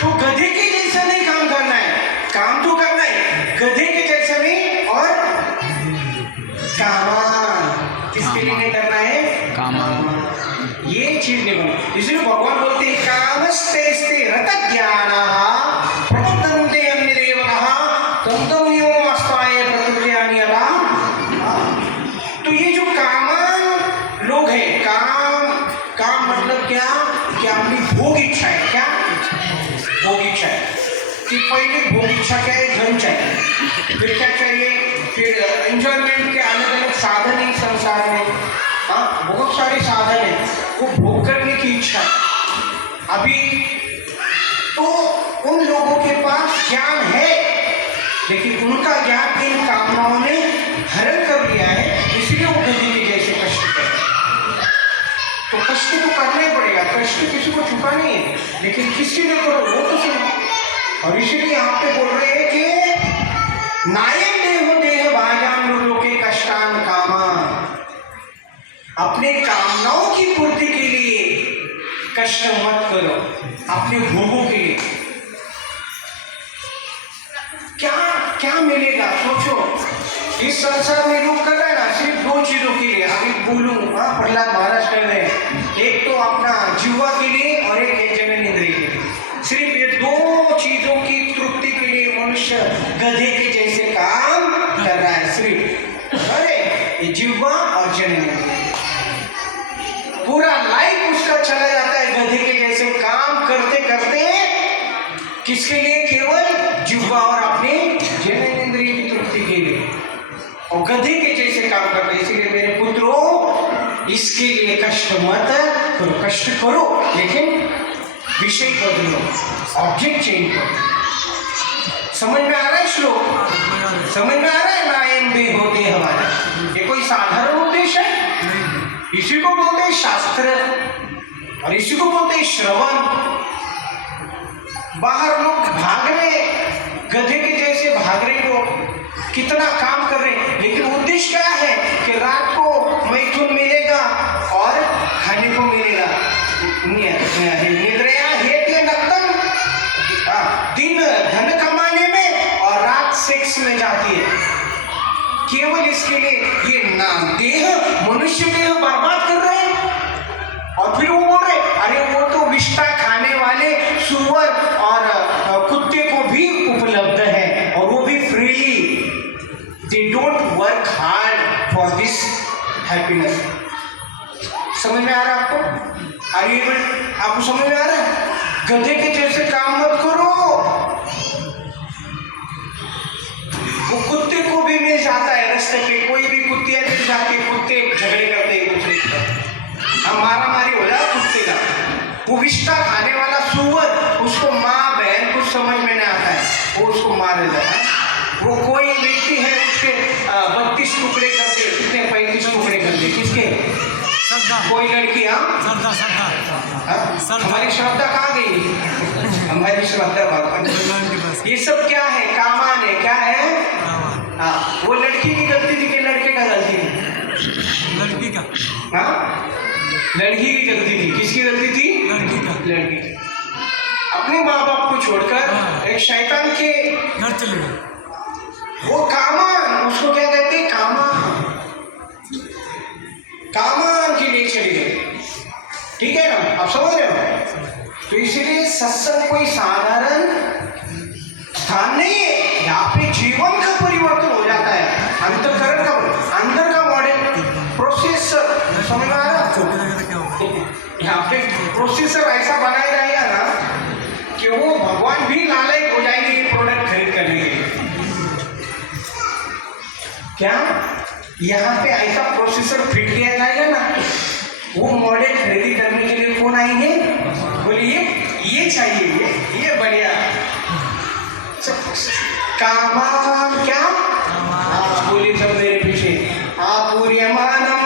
तो गधे के जैसा नहीं काम करना है, काम तो करना है गधे के जैसा नहीं। और कामान किसके लिए नहीं करना है? कामान। ये चीज नहीं बनी। इसलिए भगवान बोलते हैं कामस्ते रत ज्ञानः प्रवर्तन्ते अन्यदेवतः तंतम नियमस्ताय प्रकृत्यानि यदा। तो ये जो कामान लोग हैं, काम मतलब क्या? कि अपनी भोग इच्छा है। क्या? भोग इच्छा है। कि पहले भोग इच्छा क्या है? धन चाहिए। फिर क्या चाहिए? फिर एंजॉयमेंट के अलग अलग साधन है संसार में। हाँ, बहुत सारे साधन है, वो भोग करने की इच्छा। अभी तो उन लोगों के पास ज्ञान है लेकिन उनका ज्ञान इन कामनाओं ने हरण कर लिया है, इसलिए वो गधे के जैसे कष्ट कर। तो कष्ट तो करना ही पड़ेगा, कष्ट किसी को छुपा नहीं है, लेकिन किसके लिए करो वो तो सुनो। और इसीलिए यहाँ पे बोल रहे हैं कि नायम देह भाजान लोके कष्टान कामा। अपने कामनाओं की पूर्ति के लिए कष्ट मत करो, अपने भोगों के लिए। क्या मिलेगा? सोचो, इस संसार में लोग कर रहे हैं ना सिर्फ दो चीजों के लिए। अभी बोलूं, प्रहलाद महाराज कर रहे हैं, एक तो अपना जीवा के लिए और एक जनन इंद्रिय के लिए। सिर्फ ये दो चीजों की तृप्ति के लिए मनुष्य गधे के जैसे काम कर रहा है। सिर्फ अरे ये जीवा और जनन इंद्रिय, पूरा लाइफ उसका चला जाता है गधे के जैसे काम करते करते। किसके लिए? केवल जिह्वा और अपने जनन इंद्रिय की तृप्ति के लिए, और गधे के जैसे काम करते। इसीलिए मेरे पुत्रों, इसके लिए कष्ट मत करो। कष्ट करो लेकिन विषय बदलो, ऑब्जेक्ट चेंज करो। समझ में आ रहा है श्लोक? समझ में आ रहा है? नायम बे होते हमारे, ये कोई साधारण उद्देश्य है? इसी को बोलते हैं शास्त्र और इसी को बोलते हैं श्रवण। बाहर लोग भाग रहे, गधे के जैसे भाग रहे लोग, कितना काम कर रहे, लेकिन उद्देश्य क्या है? कि रात को मैथुन मिलेगा और खाने को मिलेगा। निद्रया हेतु नक्तम सेक्स में जाती है केवल इसके लिए ये नाम देह मनुष्य देह बर्बाद कर रहे हैं। और फिर वो बोल रहे अरे वो तो विष्ठा खाने वाले सुअर और कुत्ते को भी उपलब्ध है और वो भी freely. They don't work hard for this happiness. समझ में आ रहा है आपको? अरे आपको समझ में आ रहा है? गधे के जैसे काम मत करो। वो कुत्ते को भी मिल जाता है रास्ते पे, कोई भी कुत्तियां मिल जाती है, कुत्ते झगड़े करते हैं एक दूसरे के, मारा मारी हो जाए कुत्ते का। वो विष्ठा खाने वाला सुअर, उसको माँ बहन कुछ समझ में नहीं आता है, वो उसको मार देता है। वो कोई व्यक्ति है उसके 32 टुकड़े कर दे, कितने 35 टुकड़े कर दे, किसके? कोई लड़की। हमारी श्रद्धा कहाँ गई? हमारी श्रद्धा ये सब क्या है? कामान है। क्या है? हाँ, वो लड़की की गलती थी कि लड़के का गलती थी? लड़की का। हाँ, लड़की की गलती थी। किसकी गलती थी? लड़की का। लड़की की। अपने माँ बाप को छोड़कर एक शैतान के घर चले गए। वो कामान, उसको क्या कहते हैं? कामान। कामान के लिए चले गए। ठीक है ना? आप समझ रहे हो? तो इसलिए सत्संग कोई साधारण स्थान नहीं है। यहाँ पे जीवन का परिवर्तन हो जाता है, अंतःकरण का, अंदर का मॉडल प्रोसेसर। समझ में आ रहा? यहाँ पे प्रोसेसर ऐसा बनाया जाएगा ना कि वो भगवान भी लालच हो जाएंगे ये प्रोडक्ट खरीद करने के लिए। क्या यहाँ पे ऐसा प्रोसेसर फिट किया जाएगा ना, वो मॉडल खरीदी करने के लिए कौन आएंगे? बोलिए ये चाहिए, ये बढ़िया। कामान क्या? बोलिए सब मेरे पीछे। आपूर्यमानम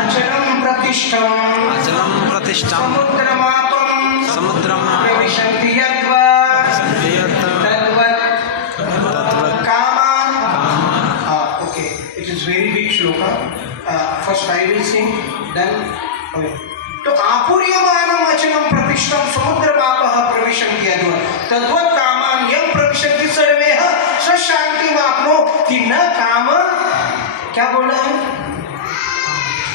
अचलम प्रतिष्ठम समुद्रमापम प्रविशन्ति यद्वत् तद्वत् कामान। Okay, it is very big shloka. First I will sing, then okay. तो आपूर्यमानम अचलम प्रतिष्ठम समुद्रमापः प्रविशन्ति यद्वत् तद्वत् कामान यं प्रविशन्ति सर्वेह स शान्तिमाप्नोति। न काम, क्या बोल रहा है?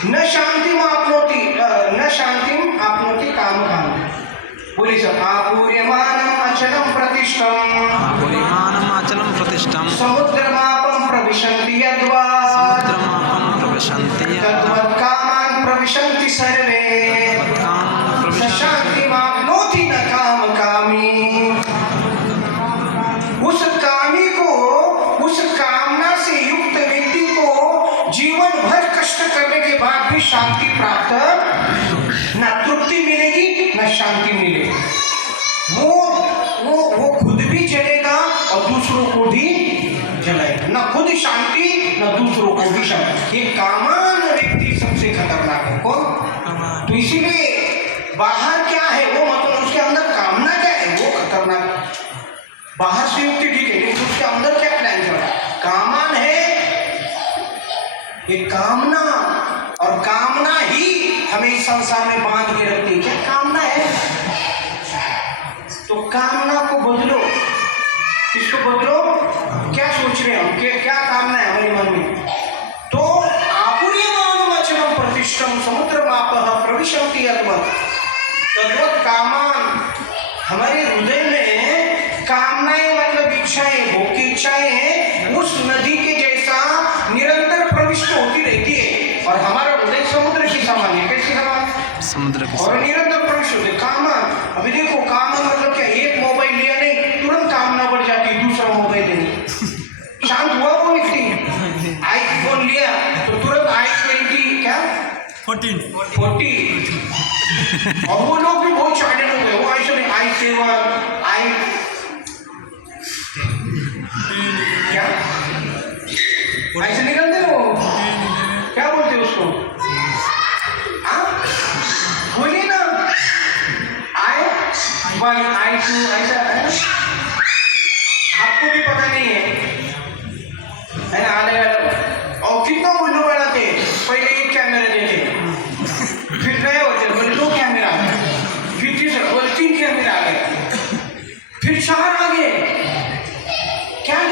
न शांतिम आपनोति, न शांतिम आपनोति काम काम। बोलिए सब। आपूर्यमानम अचलम प्रतिष्ठम समुद्रमापम प्रविशन्ति यद्वत् तद्वत् कामान प्रविशन्ति सर्वे स शान्तिमाप्नोति न काम कामी। उस कामी को, उस कामना से युक्त व्यक्ति को जीवन भर कष्ट करने के बाद भी शांति प्राप्त न तृप्ति मिलेगी न शांति मिलेगी। वो खुद भी जलेगा और दूसरों को भी जलाएगा। न खुद शांति न दूसरों को भी शांति। ये कामान व्यक्ति सबसे खतरनाक है। कौन? तो इसीलिए बाहर क्या है वो मतलब उसके अंदर कामना क्या है वो खतरनाक। बाहर से युक्ति ठीक है लेकिन उसके अंदर क्या प्लान चल रहा है? कामान है ये कामना, और कामना ही हमें इस संसार में बांध के रखती है। क्या कामना है? तो कामना को बदलो। किसको बदलो? क्या सोच रहे हम? क्या कामना है हमारे मन में? तो आपूर्यमानम अचलम प्रतिष्ठम समुद्रमापः प्रविशन्ति यद्वत् तद्वत् कामान। हमारे हृदय में कामनाएं मतलब इच्छाएं, भोग की इच्छाएं हैं, उस नदी के जैसा निरंतर प्रविष्ट होती रहती है। और हमारा हृदय समुद्र की समान है। कैसे समान? समुद्र के और निरंतर प्रविष्ट होते कामना। अभी देखो कामना मतलब क्या? एक मोबाइल लिया नहीं तुरंत कामना बढ़ जाती है दूसरा मोबाइल लेने। शांत हुआ वो व्यक्ति? आईफोन लिया तो तुरंत i20 क्या 14 और वो लोग भी बहुत चार्टेड हो गए। वो ऐसे नहीं i7 i क्या ऐसे निकलते हो? क्या बोलते हो उसको? बोलिए ना i1 i2 ऐसा है। आपको भी पता नहीं है ना? आने वाला और कितना बोलने वाला थे। पहले एक कैमरा देते फिर नए होते बोले 2 कैमरा आ गए, फिर तीसरा बोले 3 कैमरा आ गए, फिर 4 आ गए,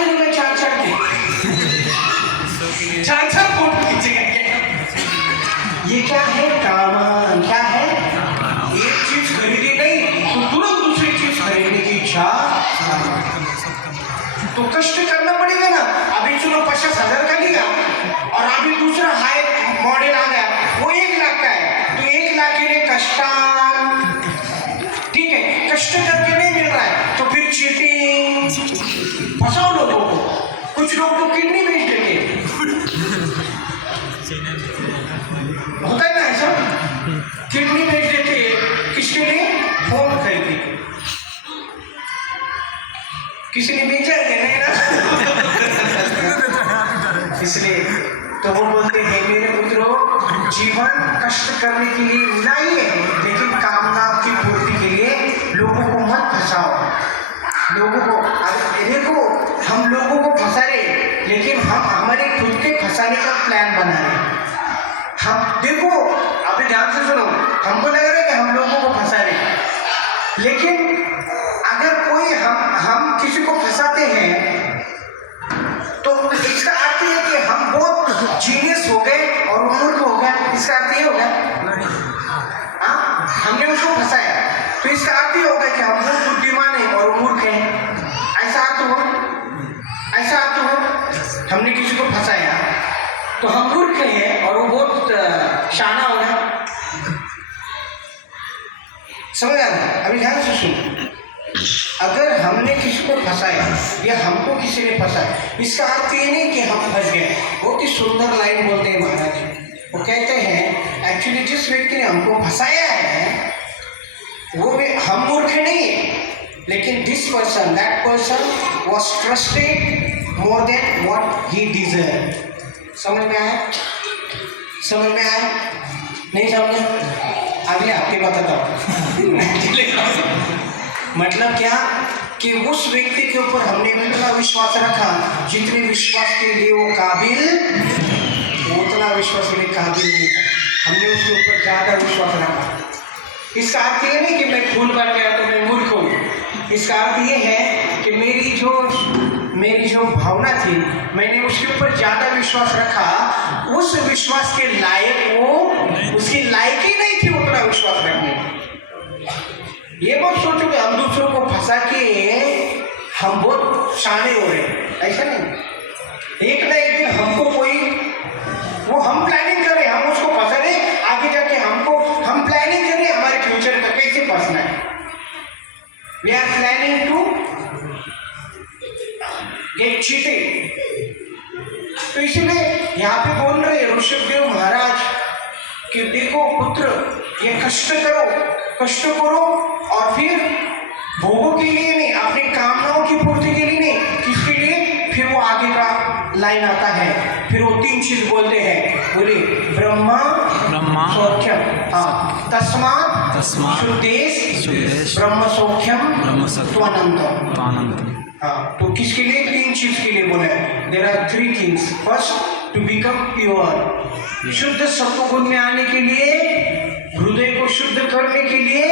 दूंगा 4-4 के 4-4 फोटो खींचेगा क्या? ये क्या है? काम। क्या है? एक चीज खरीदी नहीं तो तुरंत दूसरी चीज खरीदने की इच्छा, तो कष्ट करना पड़ेगा ना। अभी चलो 50,000 का लिया और अभी दूसरा हाई मॉडल आ गया, वो 1 लाख का है, तो 1 लाख के लिए कष्टान, ठीक है, कष्ट करके नहीं मिल रहा है तो फिर चीटिंग, फंसाओ लोगों को। कुछ लोग तो किडनी बेच देते, होता है ना ऐसा, किडनी बेच देते किसके लिए? फोन खरीदने, किसी ने बेचा है नहीं ना। इसलिए तो वो बोलते हैं मेरे पुत्रों, जीवन कष्ट करने के लिए मिला ही है, लेकिन कामना की पूर्ति के लिए लोगों को मत फंसाओ। लोगों को देखो, हम लोगों को फंसा रहे, लेकिन हम हमारे खुद के फंसाने का प्लान बना रहे। हम देखो, अभी ध्यान से सुनो, हमको लग रहा है कि हम लोगों को फंसा रहे, लेकिन अगर कोई हम किसी को फंसाते हैं तो इसका अर्थ है कि हम बहुत जीनियस हो गए और मूर्ख हो गए। इसका अर्थ ये होगा, हाँ, हमने उसको फंसाया तो इसका अर्थ ये होगा कि हम बहुत बुद्धिमान हैं और मूर्ख हैं। ऐसा अर्थ हो, ऐसा अर्थ हो, हमने किसी को फंसाया तो हम मूर्ख हैं और वो बहुत शाना होगा। समझ आ रहा? अभी ध्यान से सुनो, अगर हमने किसी को फंसाया या हमको किसी ने फंसाया, इसका अर्थ ये नहीं कि हम फंस गए। बहुत ही सुंदर लाइन बोलते हैं महाराज, वो कहते हैं एक्चुअली जिस व्यक्ति ने हमको फंसाया है वो भी हम मूर्ख नहीं है, लेकिन this person, that person was trusted more than what he deserve. समझ में आया? समझ में आया? नहीं समझे? अगले हफ्ते बताता हूँ। मतलब क्या कि उस व्यक्ति के ऊपर हमने उतना विश्वास रखा जितने विश्वास के लिए वो काबिल, उतना विश्वास के लिए काबिल नहीं था, हमने उसके ऊपर ज़्यादा विश्वास रखा। इसका अर्थ ये नहीं कि मैं फूल बन गया तो मैं मूर्ख हूँ। इसका अर्थ ये है कि मेरी जो भावना थी, मैंने उसके ऊपर ज़्यादा विश्वास रखा, उस विश्वास के लायक वो, उसकी लायक ही नहीं थी उतना विश्वास रखने। ये मत सोचो कि हम दूसरों को फंसा के हम बहुत शाने हो रहे हैं, ऐसा नहीं। एक ना एक दिन हमको कोई, वो हम प्लानिंग कर रहे हैं, हम उसको फंसा रहे, आगे जाके हम प्लानिंग कर रहे हैं हमारे फ्यूचर का कैसे फंसना है। We are planning to get cheated. तो इसलिए यहाँ पे बोल रहे ऋषभदेव महाराज कि देखो पुत्र, ये कष्ट करो और फिर भोगों के लिए नहीं, अपनी कामनाओं की पूर्ति के लिए नहीं, किसके लिए? फिर वो आगे का लाइन आता है, फिर वो 3 चीज बोलते हैं, बोले ब्रह्मा सौख्यम, तस्मात् शुद्धेश ब्रह्म सौख्यम त्वनंतम। हाँ, तो किसके लिए? 3 चीज के लिए बोले। There are 3 things. First, to become pure, शुद्ध सत्वगुण में आने के लिए, हृदय को शुद्ध करने के लिए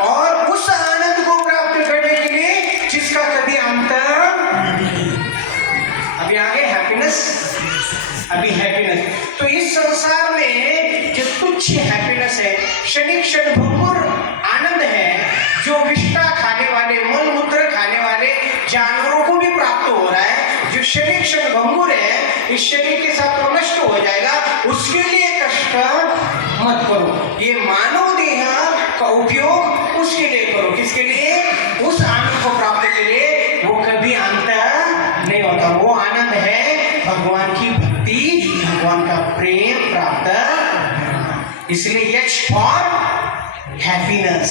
और उस आनंद को प्राप्त करने के लिए जिसका कभी अंत नहीं। अभी आगे हैप्पीनेस, अभी हैप्पीनेस। तो इस संसार में जो तुच्छ हैप्पीनेस है, क्षणिक क्षणभंगुर आनंद है, जो विष्ठा खाने वाले, मलमूत्र खाने वाले जानवरों को भी प्राप्त हो रहा है, जो क्षणिक क्षणभंगुर है, इस शरीर के साथ वो नष्ट हो जाएगा, उसके लिए कष्ट मत करो। ये मानव देह का उपयोग उसके लिए करो, किसके लिए? उस आनंद को प्राप्त के लिए, वो कभी अंत नहीं होता। वो आनंद है भगवान की भक्ति, भगवान का प्रेम प्राप्त। इसलिए एच फॉर हैप्पीनेस,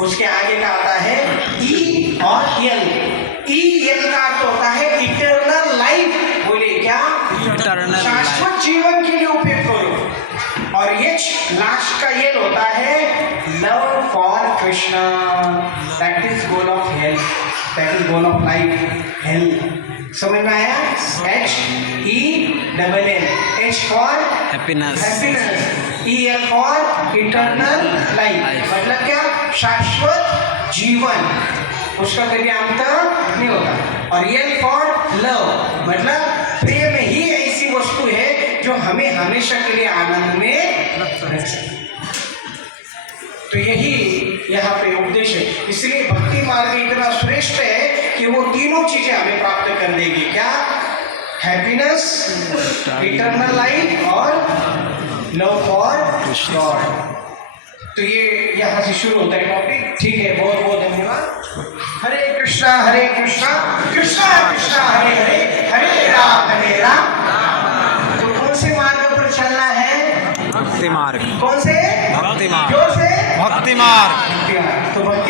उसके आगे का आता है ई और एल। ई एल का अर्थ होता है इटर्नल लाइफ। बोले क्या? शाश्वत जीवन के लिए उपयोग करो। और एच लास्ट का एल होता है love for Krishna. That is goal of health, that is goal of life, health. समझ में आया? H E double L, H for happiness, E L for eternal life. मतलब क्या? शाश्वत जीवन। उसका कभी अंत नहीं होता। और रियल फॉर लव मतलब प्रेम ही ऐसी वस्तु है जो हमें हमेशा के लिए आनंद में रखे। तो यही यहाँ पे उपदेश है। इसलिए भक्ति मार्ग इतना श्रेष्ठ है कि वो तीनों चीजें हमें प्राप्त कर देगी। क्या? हैप्पीनेस, इटर्नल लाइफ और लव फॉर गॉड। तो ये यहाँ से शुरू होता है टॉपिक। ठीक है, बहुत बहुत धन्यवाद। हरे कृष्णा कृष्णा कृष्णा हरे हरे, हरे राम। तो कौन से मार्ग पर चलना है? भक्ति मार्ग। कौन से? भक्ति मार्ग। जोर से भक्ति मार्ग। तो भक्ति